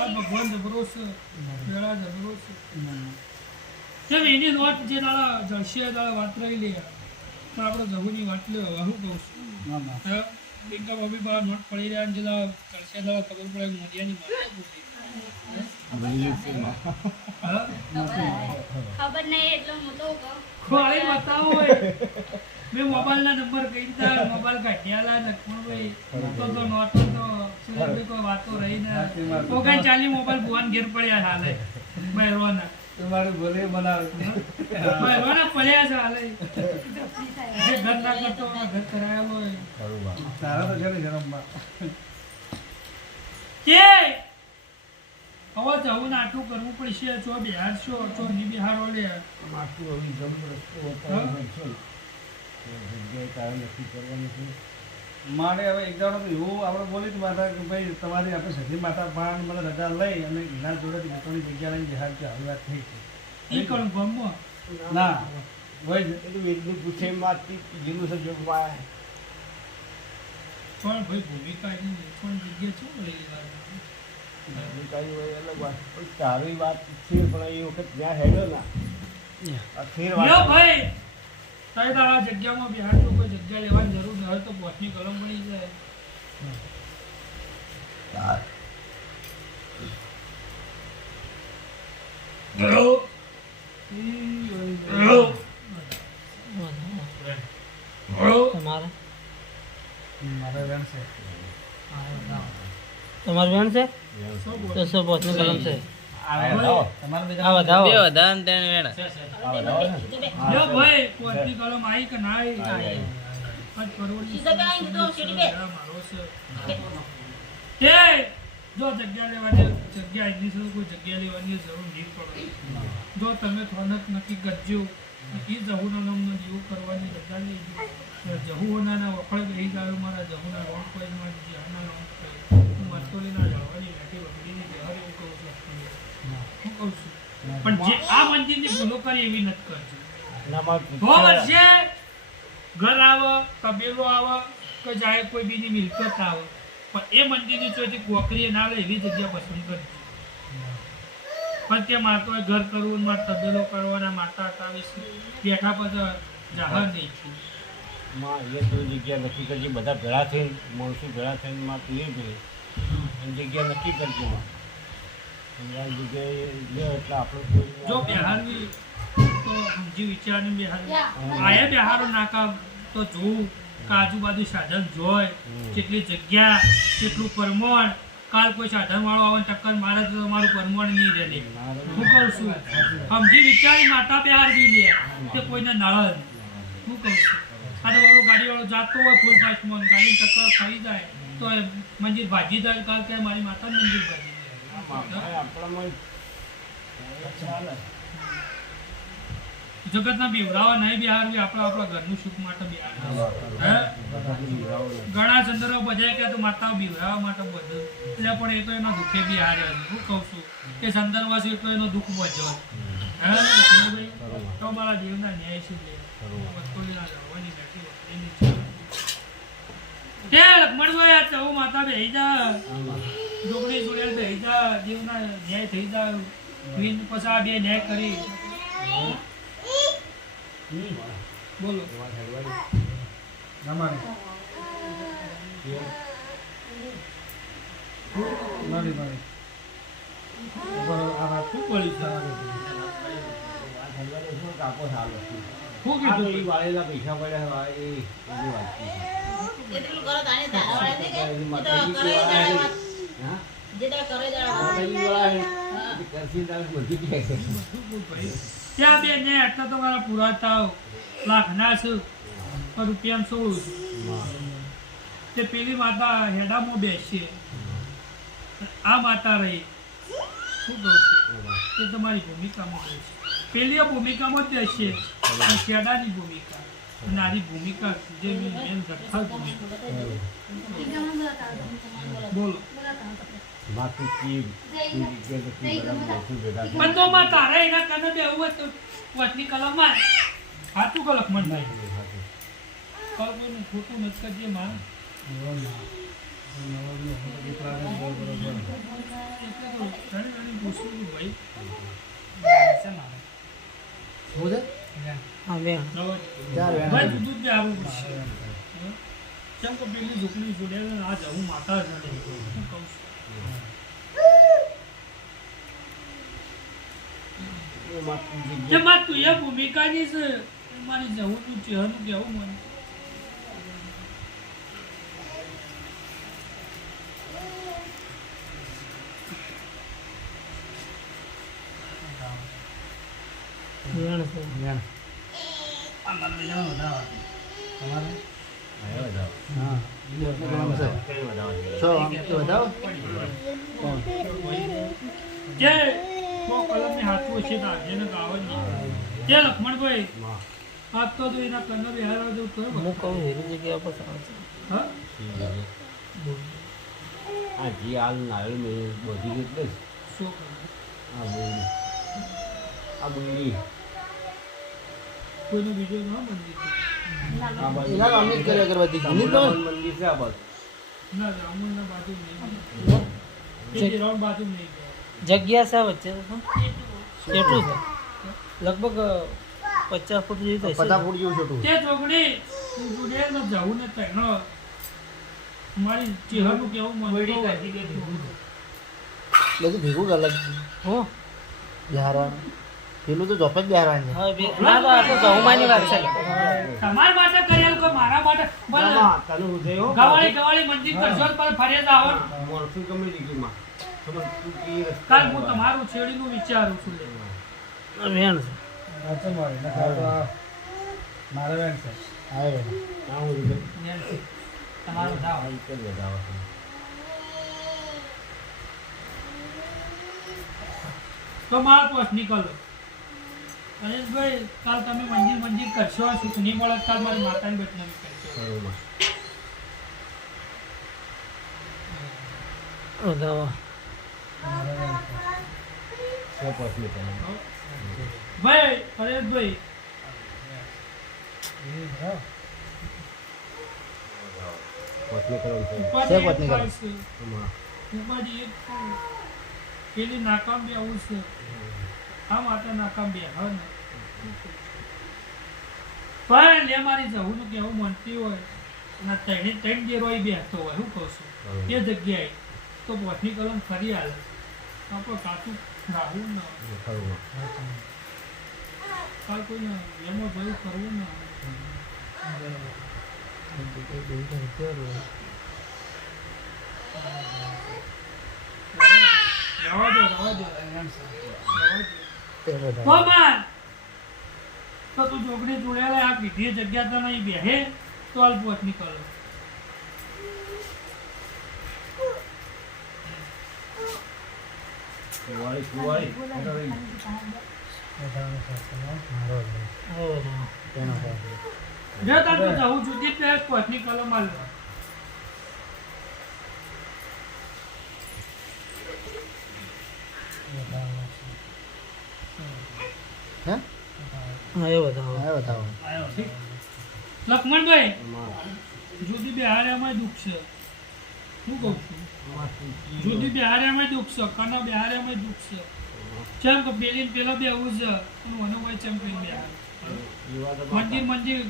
આ ભગવાન જબરો છે પેલા જબરો છે કેમ એની નોટ જે દાડા જળસી દાડા વાત રહી લે પણ આપણે જબુની વાત લે હું કહું છું ના ના હા પિંકા બાબી બહાર નોટ પડી રહ્યા અને જે દાડા જળસી દાડા ખબર પડે મોદિયાની વાત બોલી બદલી છે માં. હા? ખબર નહીં એટલે હું તો કહું. ખોળે બતાવો હોય. મેં મોબાઈલના નંબર કહી દીધા, મોબાઈલ કાઢ્યાલા લક્ષ્મણભાઈ. તો નહોતો તો સુરેશભાઈ કોઈ વાતો રહી ને. તો કઈ ચાલી મોબાઈલ ભુવાન ઘેર પડ્યા છે હાલે. બહેરોના. તમારે ભલે બનાવે બહેરોના પડ્યા છે હાલે. જે ઘર ના કરતો ઘર કરાયેલો હોય. ખરું બા. તારા તો છે ને જન્મમાં કે હવે જવું નાટું કરવું પડશે. છો બિહાર છો ની બિહાર ઓલે. માથું હવે જમ રસ્તો હા? બતાવવાનો છે ને. એ જગ્યાએ તારે નક્કી કરવાનું છે. મારે હવે એક દાડો તો એવું આપણે બોલી હતી માતા કે ભાઈ તમારી આપણે સધી માતા પણ મને રજા લઈ અને એના જોડેથી પોતાની જગ્યા લઈને બિહાર કે આવી વાત થઈ છે ઈ કણ ગમો. ના હોય જ. એટલું વેદનું પૂછે માથી કીધેલું છે જો બા. પણ ભાઈ ભૂમિકા એની પણ જગ્યા છો લઈ લેવાની. કાંઈ હોય અલગ વાત. પણ તારી વાત છે પણ એ વખત ત્યાં હેડો ના આ ફેર લ્યો વાત ભાઈ કઈ દાડા જગ્યામાં બિહાર તો કોઈ જગ્યા લેવાની જરૂર ન હોય તો પોચની કલમ બની જાય. તમારે મારે વેણ છે તમારે બેન છે શું બોલ? તો શું પોચની કલમ છે તમારે આ વધાવો લ્યો ભાઈ પોચની કલમ આવી કે ના આવી? આવી. પાંચ કરોડની સીધા બે આવી તો સીધી બે. મારો છે. તે જો જગ્યા લેવાની જગ્યા એની સાથે કોઈ જગ્યા લેવાની જરૂર નહીં પડે. જો તમે થોડક નક્કી કરજો એ જહુના નામનો જીવ કરવાની રજા લઈ જહુના વખળ ગઈ જાય મારા જહુના રોડ કોઈ મારા જીહાના નામ હું મસ્તોલીના જળવાની બેઠી વગડીની જહર એવું કહું છું. હું કહું છું પણ જે આ મંદિરની ભૂલો કરી એવી નથી કરજો. ના માર તો વર્ષે ઘર આવે તબેલો આવે કે જાય કોઈ બીજી મિલકત આવે પણ એ મંદિરની ચોથી કોકરીએ ના લે એવી જગ્યા પસંદ કરજો. પણ તે મારતો હોય ઘર કરવું મારે તબેલો કરવાના માતા અટાવીસ બેઠા પછી જાહેર નહીં છું. માં એ તો જગ્યા નક્કી કરજે બધા ભેળા થઈને માણસો ભેળા થઈને માં તું એ ભેળે એની જગ્યા નક્કી કરજે માં. આ જગ્યાએ લે એટલે આપણે કોઈ જો બિહારની તો સમજી વિચારની બિહાર આયા બિહારો નાકા તો જોવું કે આજુબાજુ સાધન જોય કેટલી જગ્યા કેટલું પરમણ. કાલ કોઈ સાધન વાળો આવે ને ટક્કર મારે તો તમારું પરમણ નહીં રહે. હું કહું છું સમજી વિચારી માતા બિહાર બી લે તે કોઈને નળ નહીં. હું કહું છું આ તો બાબુ ગાડીવાળો જાતો હોય ફૂલ ફાસ્ટમાં ગાડી ટક્કર ખાઈ જાય તો એ મંદિર ભાજી જાય. કાલ કે મારી માતા મંદિર ભાજી જાય. આપણામાં ચાલે. જગતના બીવડાવા નહીં બિહાર બી આપણા ઘરનું સુખ માટે બિહાર હે ઘણા સંદર્ભો બજાય કે તો માતાઓ બીવડાવવા માટે બધું એટલે પણ એ તો એનો દુઃખે બિહાર છે. હું કહું છું કે સંદર્ભ છે તો એનો દુઃખ બજો હે લક્ષ્મણભાઈ તો મારા જીવના ન્યાય છે વસ્તુના જવાની બેઠી વખતેની છે લક્ષ્મણભાઈ આ ચૌ માતા બેહી જા જોગણી જોડેલ બેહી જા જીવના ન્યાય થઈ જાય પછી આ બે ન્યાય કરી બોલો. નમાની મારી મારી ઉપર આ વાત શું બોલી છે? કાપો સારો શું આ તો કીધું? એ વાળેલા પૈસા પડ્યા હોય એ એની વાત છે. એટલું કરો તાને ધારાવાળા છે કે એની એ તો માતાજી કરે કેવા દાડા હા? જે તો કરે દાડા માતાજી વાળા એ કરશી તારે બધી કહે છે. ત્યાં બે ને આટલા તમારા પૂરા થાવ લાખના છું પણ રૂપિયામાં સોળું છું. તે પેલી માતા હેડામાં બેસશે આ માતા રહી. શું કહું છું તે તમારી ભૂમિકામાં બેસશે. પેલી આ ભૂમિકામાં જ બેસશે અને શેડાની ભૂમિકા અને આની ભૂમિકા જે મેન ગઠ્ઠા ભૂમિકા. બોલો માથું તીર તીર કે નથી બરાબર માથું ભેગા થાય. પણ તો માં તારે એના કાને બેવું હતું વચની કલમમાં સાચું કે લક્ષ્મણભાઈ કોઈનું ખોટું નથી કરજે માં. એટલે તો ઘણી ઘણી પૂછવું હતું ભાઈ છે મારે. હા બે ભાઈ તું દૂધ બી આવવું પડશે. કેમ કે પેલી ઝૂકણી જોડે આ જવું માતા જ નથી. હું કહું છું એમાં જગ્યા જેમાં તું એ ભૂમિકાની છે મારી જવું ચહેરું કેવું મને વેણ છે વેણ. આ મારે બીજાનો વધારો હતો. તમારે? આવ્યો જાઓ. હા. કઈ વધારો છે? કોણ? જે સો કલમની હાથું છે ને જેને ગાવાની તે લક્ષ્મણભાઈ માં. આજ તો એના કન્નર બિહાર જવું તો હું કહું એવી જગ્યા પર સારું છે હા આ જે હાલ નાળિયેર મેં બધી એટલે જ શું કરું? આ બોલી આ બોલી કોઈનો બીજો ના મંદિર છે? આ બાજુ એના નામની જ કરી અગરબત્તી ઘીની જ રામ મંદિર છે આ બાજુ ના રામુલના બાજુ નહીં એ રાઉન્ડ બાજુ નહીં જગ્યા છે વચ્ચે તો કેટલું છે લગભગ 50 ફૂટ જેવી થશે 50 ફૂટ જેવું છોટું તે ચોકડી જોડે ને જવું ને તૈનો મારી ચહેરું કેવું મન બધું ભેગું જ અલગ હો બિહારવાનું પેલું તો જોપ જ બિહારવાનું હા ના તો આ તો જહુમાની વાત છે તમારા માટે કરેલ કોઈ મારા માટે ભલે આમાં તને ઉદય હો ગવાળી મંદિર કરશો તો પર ફરે જ આવો ને. મોરસું ગમે દીકરીમાં ખબર તું કી રસ્તે કાલ હું તમારું છેડીનું વિચારું છું લે. વેણ છે અડચણ વાળી. નકર તો આ મારે વેણ છે. આવે વેણ. આ હું ઉદય તમારું જાઓ. આ રીતે જ વધારો છે. તો મારા પોસ્ટ નીકળો પરેશભાઈ કાલ તમે મંદિર કરશો સુખ નહીં મળે કાલ મારી માતાની બેટના કરશો ખરું. વધાવો સો પછી તમે ભાઈ પરેશભાઈ પત્ની કરવાનું છે ઉપાધિ છે એક પત્ની થાય કરો. છે. એમાં ઉપાધિ એક થાય. પેલી નાકામ બે આવું છે આ માટે નાકામ બે હા ને પણ લે મારી જવું કેવું મનતી હોય અને ત્રણ દેરોય બેસતો હોય શું કહું છું એ જગ્યાએ તો પોટની કલમ ફરી આવે આપણે કાચું રાહું ને ખરું. કાલ કોઈને એમાં ભયું કરવું ને રવા દો કોમલ તો તું જોગણી જોડેલા આ કીધી જગ્યા તો નહીં બેહે તો હાલ પોત નીકળો કુવાળી કુવાળી વધારાનો ખર્ચો ના. મારો જ. હવે તેનો ખર્ચ. જો તાર તો જવું જુદી તે પોત નીકળો માલ વધારાનો છે. હે હા એ વધાવો આવે બતાવો આવ્યો છે. લક્ષ્મણભાઈ એમાં જુદી બિહારિયામાં દુઃખ છે શું કહું છું એમાં તું કી જુદી બિહારિયામાં દુઃખ છે કના બિહારિયામાં દુઃખ છે ચમ કે પેલી ને પેલો બે આવું છે અને મને હોય ચમ પેલી બિહાર એવા તો મંદિર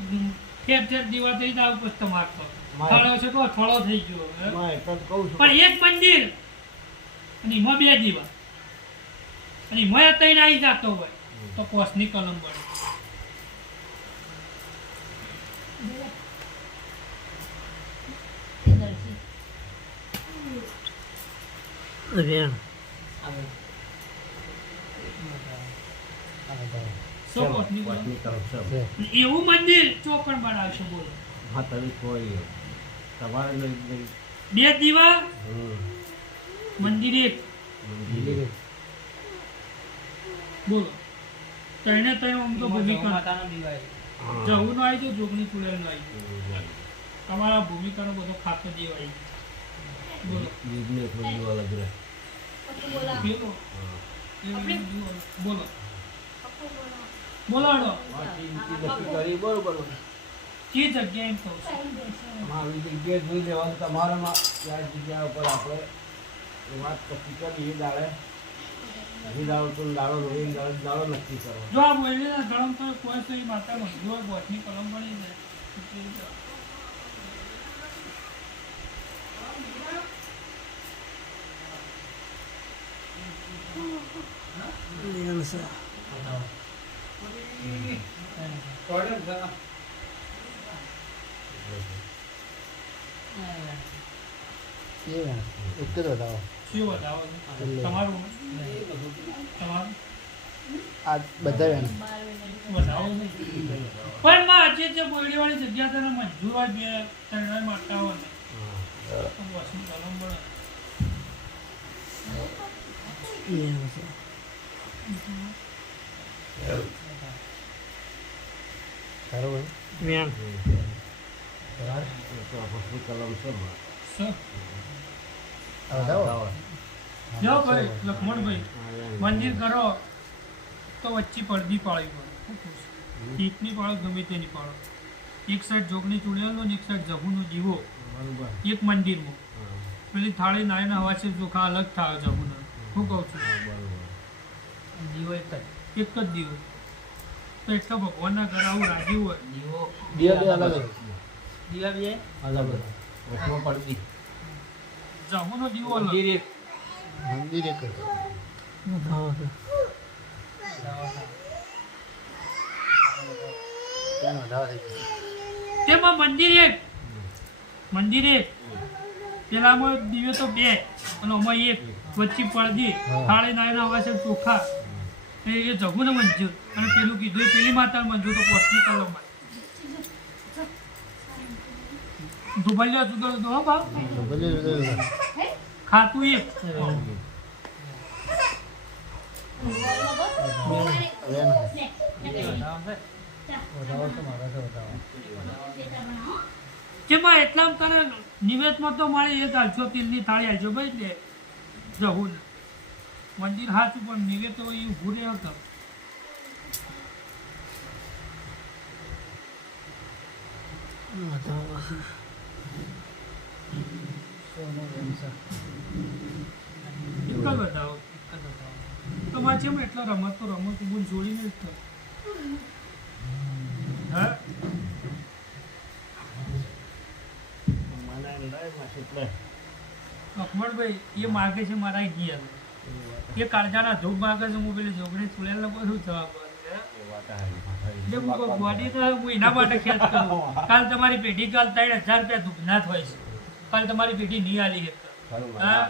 ઠેર ઠેર દીવા થઈ જાવ પછી તમારે તો મારે. થોડો છે તો થોડો થઈ ગયો હે? એમાં એટલે જ કહું છું પણ એક મંદિર અને એમાં બે દીવા અને એમાં ત્રણ આવી જતો હોય તો કોસની કલમ બને વેણ સો કોસની કલમ પત્ની કરો છો એવું મંદિર ચોકણ બનાવશે બોલો હા તમે કોઈ તમારે નહીં બે દીવા મંદિર એક મંદિર બોલો ત્રણે ત્રણ આમ તો ભૂમિકા હા. જવું ન આવી તો જોગણી ચૂડેલ ન આવી તમારા ભૂમિકાનો બધો ખાતો દેવાય બોલો બીજને થોડી દીવા લગ રહે પેલો બોલો બોલાડો કરી બરોબર જે જગ્યાએ એમ કહું છું આવી જગ્યાએ જોઈ લેવાનું તમારામાં કયા જગ્યા ઉપર આપણે વાત પછી કરીએ દાડે દાડો તો દાડો રોઈ દાડો નક્કી કરો જો આ બોલીને ગરમ તો કોઈ તો માતા મંજૂર હોય બોટની કલમ બની જાય વેણ છે ટોયલેટ છે. એ વેણ એક જ બતાવો શું બતાવો છો? તમારું તમારું આ બધા વેણ બતાવો નહીં. પણ માં આજે જે બોયડીવાળી જગ્યા તને મંજૂર હોય બે ત્રણ મારતા હોય ને વસનું કલમ બળે. તારો વેણ વેણ કલમ છે શું? આ બતાવો જો ભાઈ લક્ષ્મણભાઈ મંદિર કરો તો વચ્ચે પડદી પાડવી પડે શું કહું છું? એકની પાડો ગમે તેની પાડો એક સાઈડ જોગની ચૂડેલનો ને એક સાઈડ જહુનો દીવો બરોબર એક મંદિરમાં પેલી થાળી નાયના હવા છે ચોખા અલગ થાય જહુના શું કહું છું? બરોબર દીવો એક જ દીવો તો એટલો ભગવાનના ઘર આવું રાજી હોય દીવો દિયા બે અલગ દીવા બે અલગ વચમાં પડતી જહુનો દીવો અલગ મંદિર એક મંદિર એક જ બતાવો છો. ત્યાં વધારો થઈ ગયો તેમાં મંદિર એક પેલામાં દીવે તો બે અને આમાં એક વચ્ચે પડદી થાળી નાયના હવા છે ચોખા એ જગુને મંજૂર અને પેલું કીધું એ પેલી માતા મંજૂર તો પોસ્ટની કલમમાં દુબલ્યો જુદો જુદો હો બાપ ખાતું એક વેણ જેમાં એટલા તને નિવેદમાં તો મારી એક હાલશો તેલની થાળી આવજો ભાઈ લે જવું ને મંદિર સાચું પણ નિવેદ તો એ ઊભું રહ્યો હતો એક જ બતાવો તમારે છે એટલો રમત તો રમત બુન જોડીને જ તો હા મને લઈ માસી એટલે લક્ષ્મણભાઈ એ માગે છે મારા ઘી એ કાળજાના ધૂપ માગે છે હું પેલી જોગણી ચૂડેલ લોકો શું જવાબ એટલે હું બોડી તો હું એના માટે ખેંચ કરું કાલ તમારી પેઢી કાલ 3000 રૂપિયા ધૂપનાથ હોય છે કાલ તમારી પેઢી નહીં આલી એક હા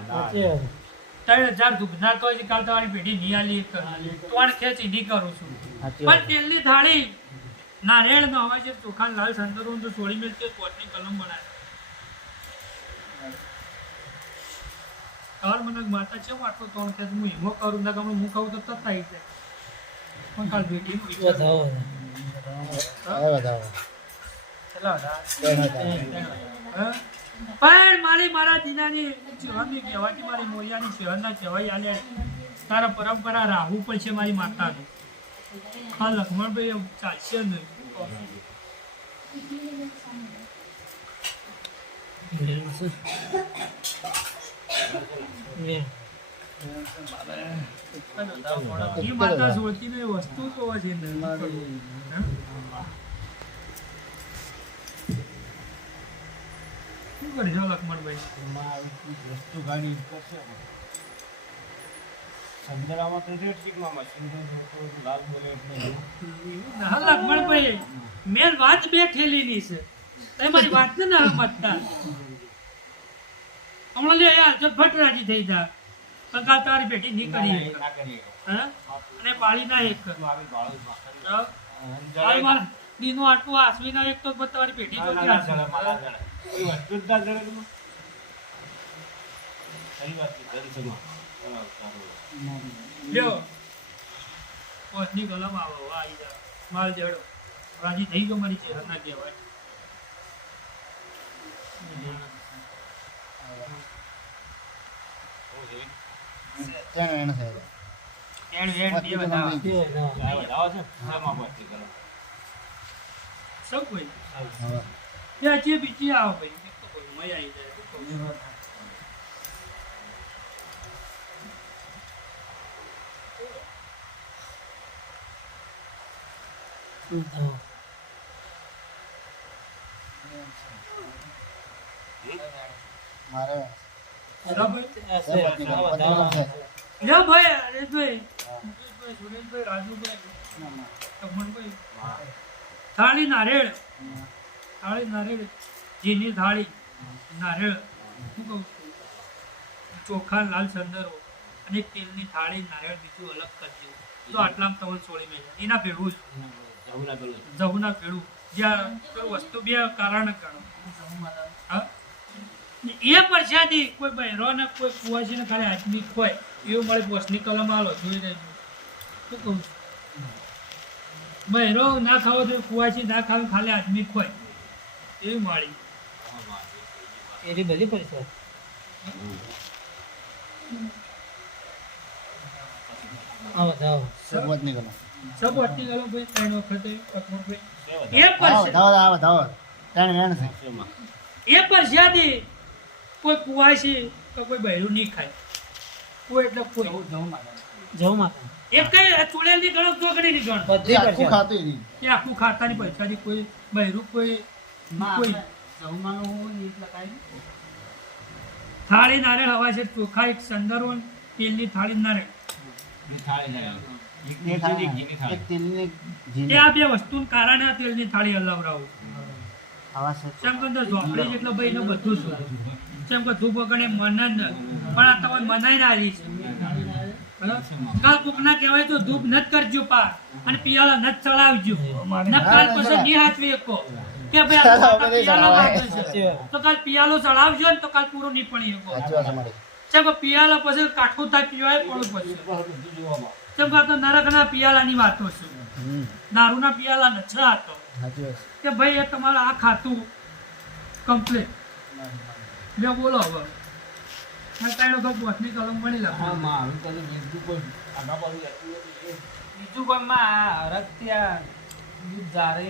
3000 ધૂપનાથ હોય છે કાલ તમારી પેઢી નહીં આલી એક તોડ ખેંચ એની કરું છું પણ તેલની થાળી નારિયેળ નો હોય છે ચોખા લાલ સંતરો તો છોડી મેળ છે પોટની કલમ બનાવે और મને માતા છે આટલો તોણ કે હું હિમો કરું ના હું કહું તો તત આવી જાય પણ કાલ બેટી બતાવો હવે બતાવો પણ મારા દીનાની ચહેરની કહેવાથી મારી મોયાની ચહેરના કહેવાય આલે તારા પરંપરા રાહુ પડશે મારી માતાનું હા લક્ષ્મણભાઈ ચાલશે નહીં એ માતા જોડતી ને વસ્તુ તો છે ને શું કરશો લક્ષ્મણભાઈ વસ્તુ ગાડી કરશે સંદરામાં તો રેટમાં મશીન લાલ બોલે એટલે હા લક્ષ્મણભાઈ મેં વાત બે ઠેલીની છે તમે મારી વાતને ના સમજતા હમણાં લે યાર ફટ રાજી થઈ જા કંકા તારી બેટી નહીં કરી ના કરીએ હા અને પાળી ના એક આવી બાળું પાળી માર દીનો આટલું આસવી ના એક તો બસ તમારી પેટી જોતી હશે વસ્તુ જ ના જડે તમે સહી વાત છે જનસમાં લ્યો પોતની કલમ આવો આવી જા માલ જડો રાજી થઈ ગયો મારી છે ના કહેવાય ત્યાં વેણ થયેલો એણ એણ બે બતાવો આવો છે આમાં બોલતી કરો સૌ કોઈ હવે ત્યાં જે બીજી આવો ભાઈ એક તો કોઈ મય આવી જાય શું કહું? મારે લ્યો ભાઈ પત્ની છે લ્યો ભાઈ અરે ભાઈ સુરેશભાઈ, રાજુભાઈ, લખમણભાઈ. થાળી નારિયેળ, થાળી નારિયેળ, ઘીની થાળી નારિયેળ, શું કહું છું? ચોખા લાલ સંદરો અને તેલની થાળી નારિયેળ બીજું અલગ કરજો. તો આટલામાં તમને છોડી મેં એના ભેળું જહુના ભેળું જ્યાં પેલું વસ્તુ બે કારણ ગણો. હા એ પરસાદી કોઈ બહેરો ને કોઈ કુવાસી ને ખાલી હાથની ખોય એવું મળે. પોસ્ટની કલમ આલો જોઈ લેજો. શું કહું છું? બહેરો ના ખાવો તો કુવાસી ના ખાવ ખાલી હાથની ખોય એવી માળી. એની બધી પૈસા આવો જાઓ સગવડ નહીં કરો. સબ વાટની કલમ ભાઈ 3 વખત લખમણભાઈ. એ આવો પરસાદી ધાવો ધાવો ત્રણ વેણ છે. એ પરસાદી કોઈ કુવાસી તો કોઈ બહેરું નહીં ખાય. કોઈ એટલે કોઈ જવું માતા એ કઈ ચૂડેલની ગણો ચોકડીની ગણો બધી આખું પૈસા ખાતું નહીં. એ આખું ખાતાની પૈસાની કોઈ બહેરું કોઈ થાળી નારિયેળ હવા છે. ચોખા એક સંદરો તેલની થાળી નારિયેળ એક તેલની ઘીની એ આ બે વસ્તુ કારણે આ તેલની થાળી હલાવરાવું. આવા છે. જેમ કે અંદર ઝોપડી જેટલો ભાઈ ને બધું શું જેમ કે ધૂપ વગર મન જ ન પણ આ તમે મનાઈ રહી છે. કાલ કોકના કહેવાય તો ધૂપ ન કરજો પાર અને પિયાલા ન ચડાવજો ન કાલ પછી ની હાથવી એકો કે ભાઈ આ પિયાલો વાપરે છે તો કાલ પિયાલો ચડાવજો ને તો કાલ પૂરો નહીં પડી એકો. સાચી વાત અમારી. જેમ કે પિયાલા પછી કાઠું થાય પીવાય પડવું પડશે. જેમ કે આ તો નરકના પિયાલાની વાતો છે. દારૂના પિયાલા ન છે આ તો સાચી વાત. કે ભાઈ એ તમારે આ ખાતું કમ્પ્લીટ. લે બોલો હવે ત્રણ વખત બોસની કલમ મળી લાગે. બીજું કોઈમાં હરકત્યા દૂધ જારે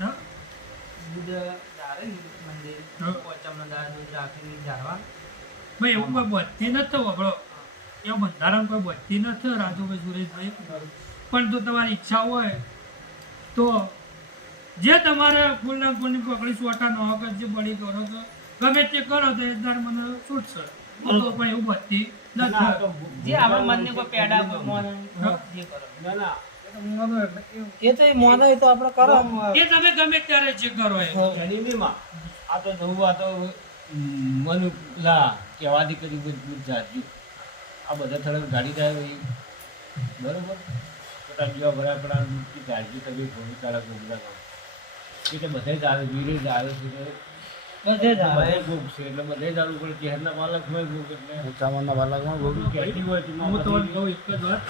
હા? દૂધ જારે મંદિર હા. પોચામાં દૂધ રાખીને જારવા ભાઈ એવું કોઈ બધી નથી વગડો એવું બંધારણ કોઈ બધી નથી રાજુભાઈ સુરેશભાઈ. પણ જો તમારી ઈચ્છા હોય તો જે તમારે ફૂલના ફૂલની પકડી સોટા ન વખત જે બળી કરો તો ગમે તે કરો તો એ દર મને છૂટશે. તો પણ એવું બધી નથી. જે આપણા મનને કોઈ પેડા કોઈ મોન જે કરો એ તો એ મોન હોય તો આપણે કરો એ તમે ગમે ત્યારે જે કરો એ. આ તો જવું આ તો મન લા કહેવાથી કરી બધું જાજુ આ બધા થોડા ગાડી જાય બરોબર પોતા જેવા ભરા પડા જાજુ તમે ઘોડી ચાલક બધા એટલે બધે જ આવે વીરે જ આવે છે બધે જ આવે. બધે ભોગ છે એટલે બધે જ આવવું પડે શહેરના બાલક હોય ભોગ એટલે ચામડના બાલકમાં બહુ કહેતી હોય હું તમને કહું એક જ વાત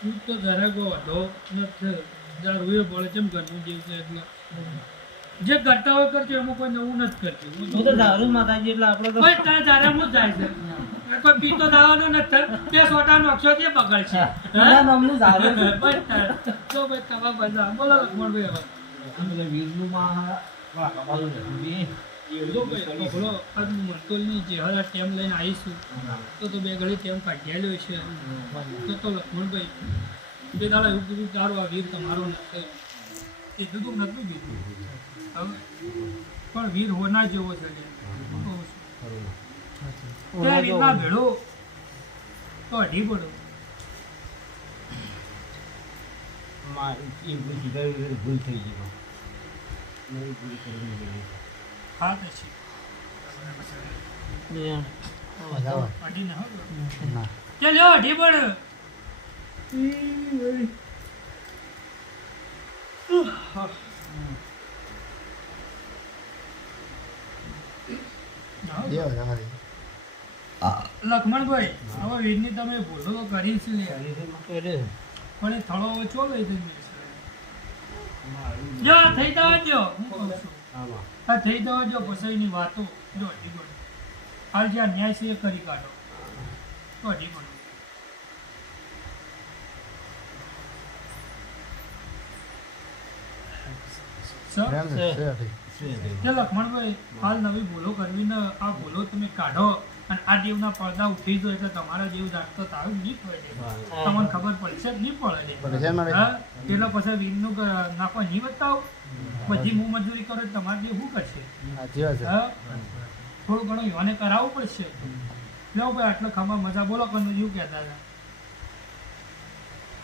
તું તો જરાક વધો નથી દારૂ એ પડે છે ઘરનું જેવું છે એટલે જે કરતા હોય કરજો એમાં કોઈ નવું નથી કરતું. હું તો દારૂ માતાજી એટલે આપણે તો ભાઈ તારે દારૂ જ જાય છે. કોઈ પીતો દાવાનો નથી. બે સોટા નોખશો તે બગડ છે. એના નામનું દારૂ છે. ભાઈ તારે. તો ભાઈ તમારા બધા બોલો લખમણભાઈ હવે. આ બધા વીરનું માં જો ભાઈ બોલો આજ હું મંટોલની જે હરા ટેમ લઈને આવીશું તો બે ઘડી ટેમ કાઢ્યાલો છે તો લખમણભાઈ બે દાડા એવું કીધું તારું આ વીર તમારો નથી એ જુદું નતું કીધું હવે પણ વીર હોના જેવો છે લે. તે વીરના ભેળો તો અઢી પડો. એ ભૂલ થઈ ગઈ નવી ભૂલ કરવી હા તો છે અઢી ના હો ના. કે લ્યો અઢી પડે. દેવ તમારી. લખમણભાઈ હવે વીરની તમે ભૂલો તો કરી છે લે. એટલે પણ એ થળો ઓછો લઈ જઈ જો થઈ જવા જો હું કહું છું આમાં આ થઈ જવા જો પસઈની વાતો જો અઢી પડો. હાલ જ્યાં ન્યાય છે એ કરી કાઢો તો અઢી પડો. સર પ્રેમ છે, છે અઢી. તે લખમણભાઈ હાલ નવી ભૂલો કરવી ને આ ભૂલો તમે કાઢો અને આ દેવના પડદા ઉઠી જાય એટલે તમારા જેવું જાગતો તારું નહીં પડે. તમને ખબર પડશે જ નહીં પડે. પડે છે મારે. હા એટલે પછી વીરનું નાખવા નહીં બતાવો. બધી હું મજૂરી કરો તમારે જે શું કરશે? સાચી વાત છે. હા થોડું ઘણું યોને કરાવવું પડશે. લ્યો ભાઈ આટલા ખમા મજા બોલો કનુજી કહેતા હતા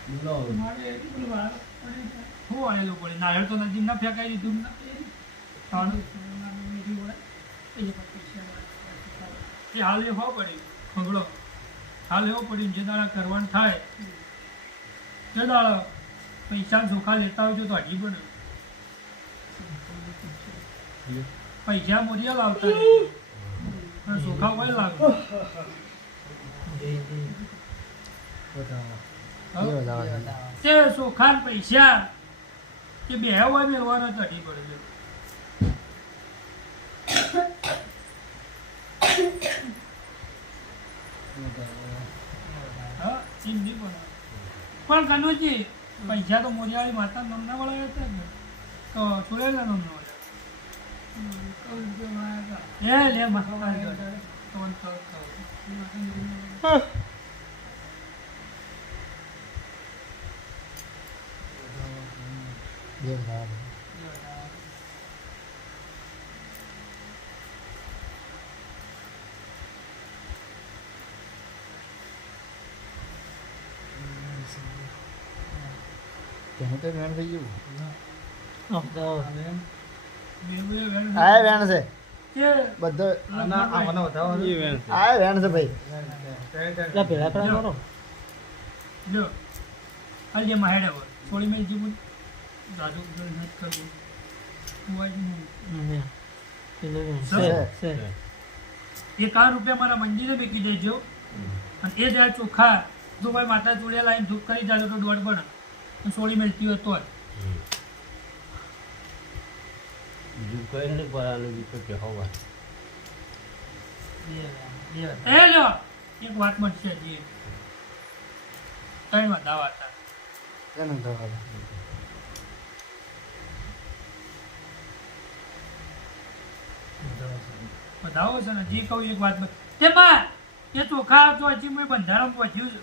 બોલો મારે એટલું બધું વાર પડી જાય. શું આવેલું પડે નારિયેળ તો નજીક ના ફેંકાઈ દીધું ને તાણું. એ હાલ એ હો પડી ખગડો હાલ એવો પડી જે દાડા કરવાનું થાય તે દાડા પૈસા ચોખા લેતા આવજો તો હજી બને પૈસા મોરિયા લાવતા નહીં. અને ચોખા હોય લાવે તે ચોખા ને પૈસા કે બે હોય મેળવાનો તો હજી પડે હા એમ નહીં પણ કનુજી પૈસા તો મોરિયાળી માતા નમના વાળા હતા ને તો સુરેલા નમના વાળા એ લે માતા તેનું તો વેણ થઈ ગયું આ વેણ છે બધો આ વેણ છે ભાઈ ભેળા કરા કરો જો હાલ જે માહેડા હોય થોડી મેં જીવું જાદુ નથી કરવું ₹1 મારા મંદિરે મૂકી દેજો અને એ જ્યારે ચોખા જો ભાઈ માતા ચૂડિયા લાવીને ધૂપ કરી જાય તો દોઢ પડે સોળી મેળતી હોય તો બીજું કઈ નહીં પડાનું બીજું કે હવા એ લો એક વાત મળશે હજી ત્રણ વાત દાવા હતા એનું તો બધાઓ છે ને જે કહું એક વાત તે બા એ ચોખા તો હજી મેં બંધારણ પહોંચ્યું છે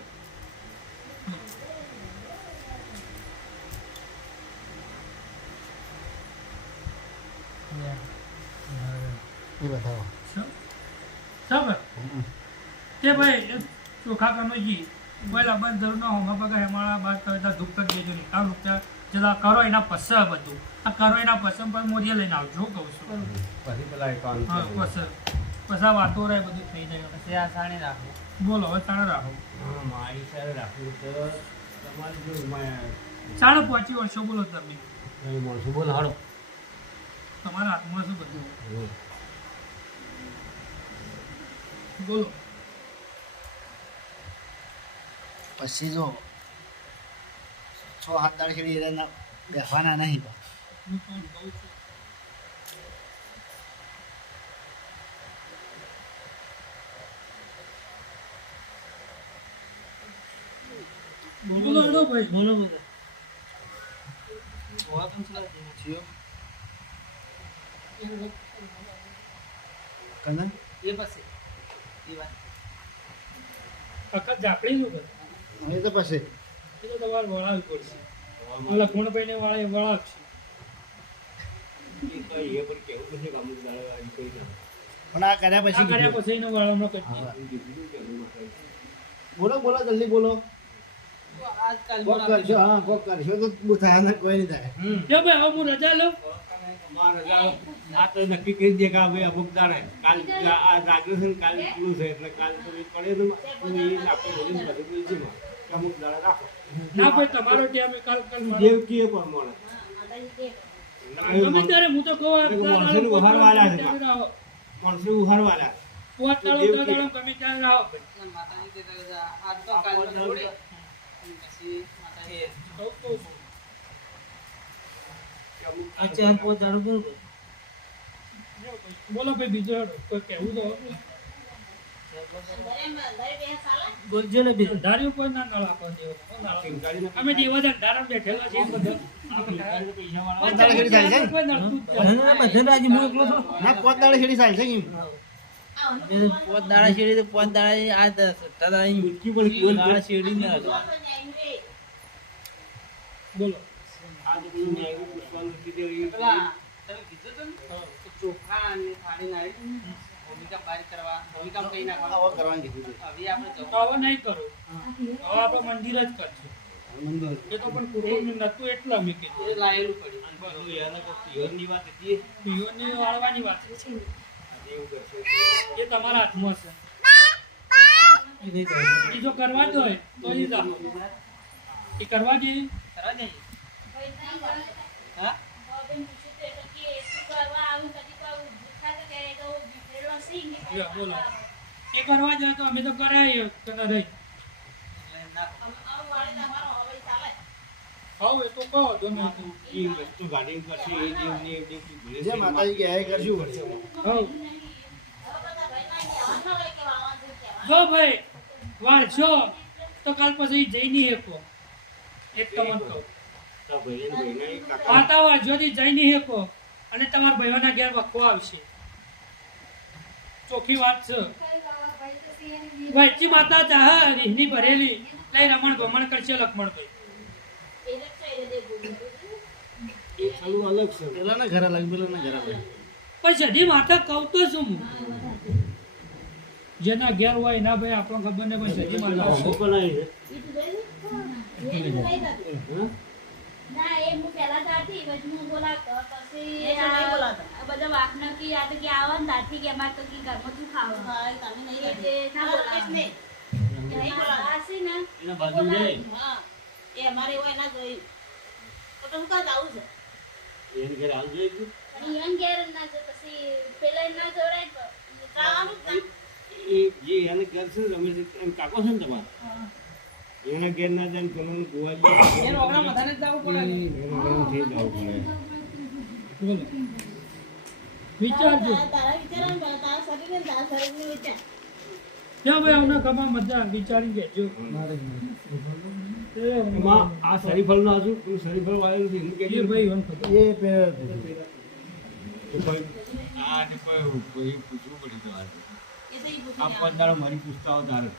એ બતાવો બરાબર તે ભાઈ એ ચોખા કનોજી પહેલા બંધ જરૂર ના હોમાં પગા હેમાળા બાદ કરતા ધૂપ કરી દેજો નહીં કામ રૂપિયા જરા કરો એના પસંદ બધું આ કરો એના પસંદ પર મોરીએ લઈને આવજો કહું છું પછી પેલા એકાઉન્ટ હા પસંદ પછી આ વાતો રહે બધું થઈ જાય પછી આ સાણી રાખો બોલો હવે તાણે રાખો મારી સાથે રાખવું તો તમારે જો ₹5.5 વર્ષો બોલો તમે મળશું બોલ હાડો તમારા હાથમાં શું બધું બોલો પછી જો 6-7 દાડ ખેડી એના બેસવાના નહીં હું પણ કહું છું બોલો હેડો ભાઈ બોલો બોલો કને અખત ઝાકડી શું કરે એ તો પછી એ તો તમારે વળાવવી પડશે લખમણભાઈને વાળે વળાવશે પણ આ કર્યા આ પછી કર્યા કીધું. પછી એનો વાળો કરશે બોલો બોલો જલ્દી બોલો કોક કરશો હા કોક કરશો તો બુથા કોઈ નહીં થાય જો ભાઈ હવે હું રજા લઉં આ તો નક્કી કરી દે કે આ ભાઈ અમુક દાડે કાલ આ જાગ્યું છે ને કાલ પૂરું છે એટલે કાલ તો એ પડે તો એ આપણે બધું બધું બીજું અમુક દાડા રાખો ના ભાઈ તમારો ટાઈમ કાલ કાલ મારો. દેવ કીએ પ્રમાણે ગમે ત્યારે હું તો કહું આ માણસોને ઉહારવાના છે. રાહો. માણસો ઉહારવાના પોત દાડો, દેવ દસ કે- દાડો ગમે ત્યારે રાહો. કહું તો છું. આ 4-5 દાડો બરોબર બોલો ભાઈ બીજો હેડો. કોઈ કહેવું તો હોય. બોલજો ને બીજું ધાર્યું કોઈ ના નળ આપવા દેવો. કોણ નળ આપે? અમે દેવાદાર ધારામાં બેઠેલા છીએ બધા. પોત દાડે ખેડી ચાલશે ને? કોઈ નડતું જ નથી. બધા રાજી હું એકલો છું ના 5 દાડે ખેડી ચાલશે એમ 5 દાડા શેડી તો 5 દાડા આ 7 દાડા શેડી ને બોલો આ તો બધું ન્યાયનું પૂછવાનું કીધું એ ચોખા અને થાળી ના ભૂમિકા બહાર કરવા ભૂમિકા કઈ નાખવા આવો કરવાનું કીધું છે. હવે આપણે જવું તો હવે નહીં કરો હવે આપણે મંદિર જ કરશું મંદિર. એ તો પણ કુટુંબ નતું એટલે અમે કીધું એ લાયેલું પડ્યું એને તો પિયરની વાત હતી પીઓને વાળવાની વાત છે એવું કરશે એ તમારા હાથમાં છે એ નહીં જવું એ જો કરવા જ હોય તો જ જાઓ એ કરવા જઈએ કરવા જઈએ હા લ્યો, બોલો એ કરવા જાય તો અમે તો કરાવીએ કે ના રહી એટલે ના હવે એ તો કહો તમે એ વસ્તુ ગાડી કરશે એ દેવની એ દેવની ભલે જે માતાજી કહે એ કરશું પડશે. હવ જો ભાઈ વાળશો તો કાલ પછી જઈ નહીં શકો એક તમને કહું તો ભાઈ ભાઈને એ કાકા પાતા વાળશોથી જઈ નહીં શકો અને તમારા ભાઈઓના ઘેર વખો આવશે ચોખ્ખી વાત છે વૈચી માતા ચાહ રીહની ભરેલી લઈ રમણ ભમણ કરશે લક્ષ્મણભાઈ એ થોડું અલગ છે પેલાના ઘરે લાગે, પેલાના ઘરે લાગે. પણ સધી માતા કહું તો શું હું જેના ઘેર હોય ના ભાઈ આપણને ખબર નહીં પણ સધી માતા અમુક પણ આવી ના એ હું પહેલા જાતી પછી હું બોલાવતો પછી એ તો નહીં બોલાવતા. આ બધા વાકના કી આ તો કે આવો ને તારથી કે અમારે તો કી ઘરમાં શું ખાવાનું એટલે ના બોલાવવાનું. આસી ને એના બાજુ રે એ અમારે હોય ના જોઈ તો તમે કાં જાવું છે એને ઘરે હાલ જોઈ ગયું પણ ઈવન ઘેર ના જો પછી પેલા ના જોડાય તો જવાનું જ ના. એ જે એને ઘર છે રમેશ એમ કાકો છે ને તમારે એના ઘેર ના જાય ને પેલાનું ગોવા એ રોકડા બધાને જ જવું પડે ને. એના ઘરે થઈ જવું પડે બોલો વિચારજો તારા વિચાર તારા શરીર ને તારા શરીરનું વિચાર ક્યાં ભાઈ અમને ગમા મજા વિચારી લેજો એમાં આ શરીફળ નું આજુ પેલું શરીફળ વાળેલું છે એનું એ કહેજો. ભાઈ ઈવન ખબર એ પેલા તો કોઈ આ ને કોઈ પૂછવું પડે તો આ એ તો ઈ પૂછીને આ 5 દાડા મારી પૂછતા આવો તારે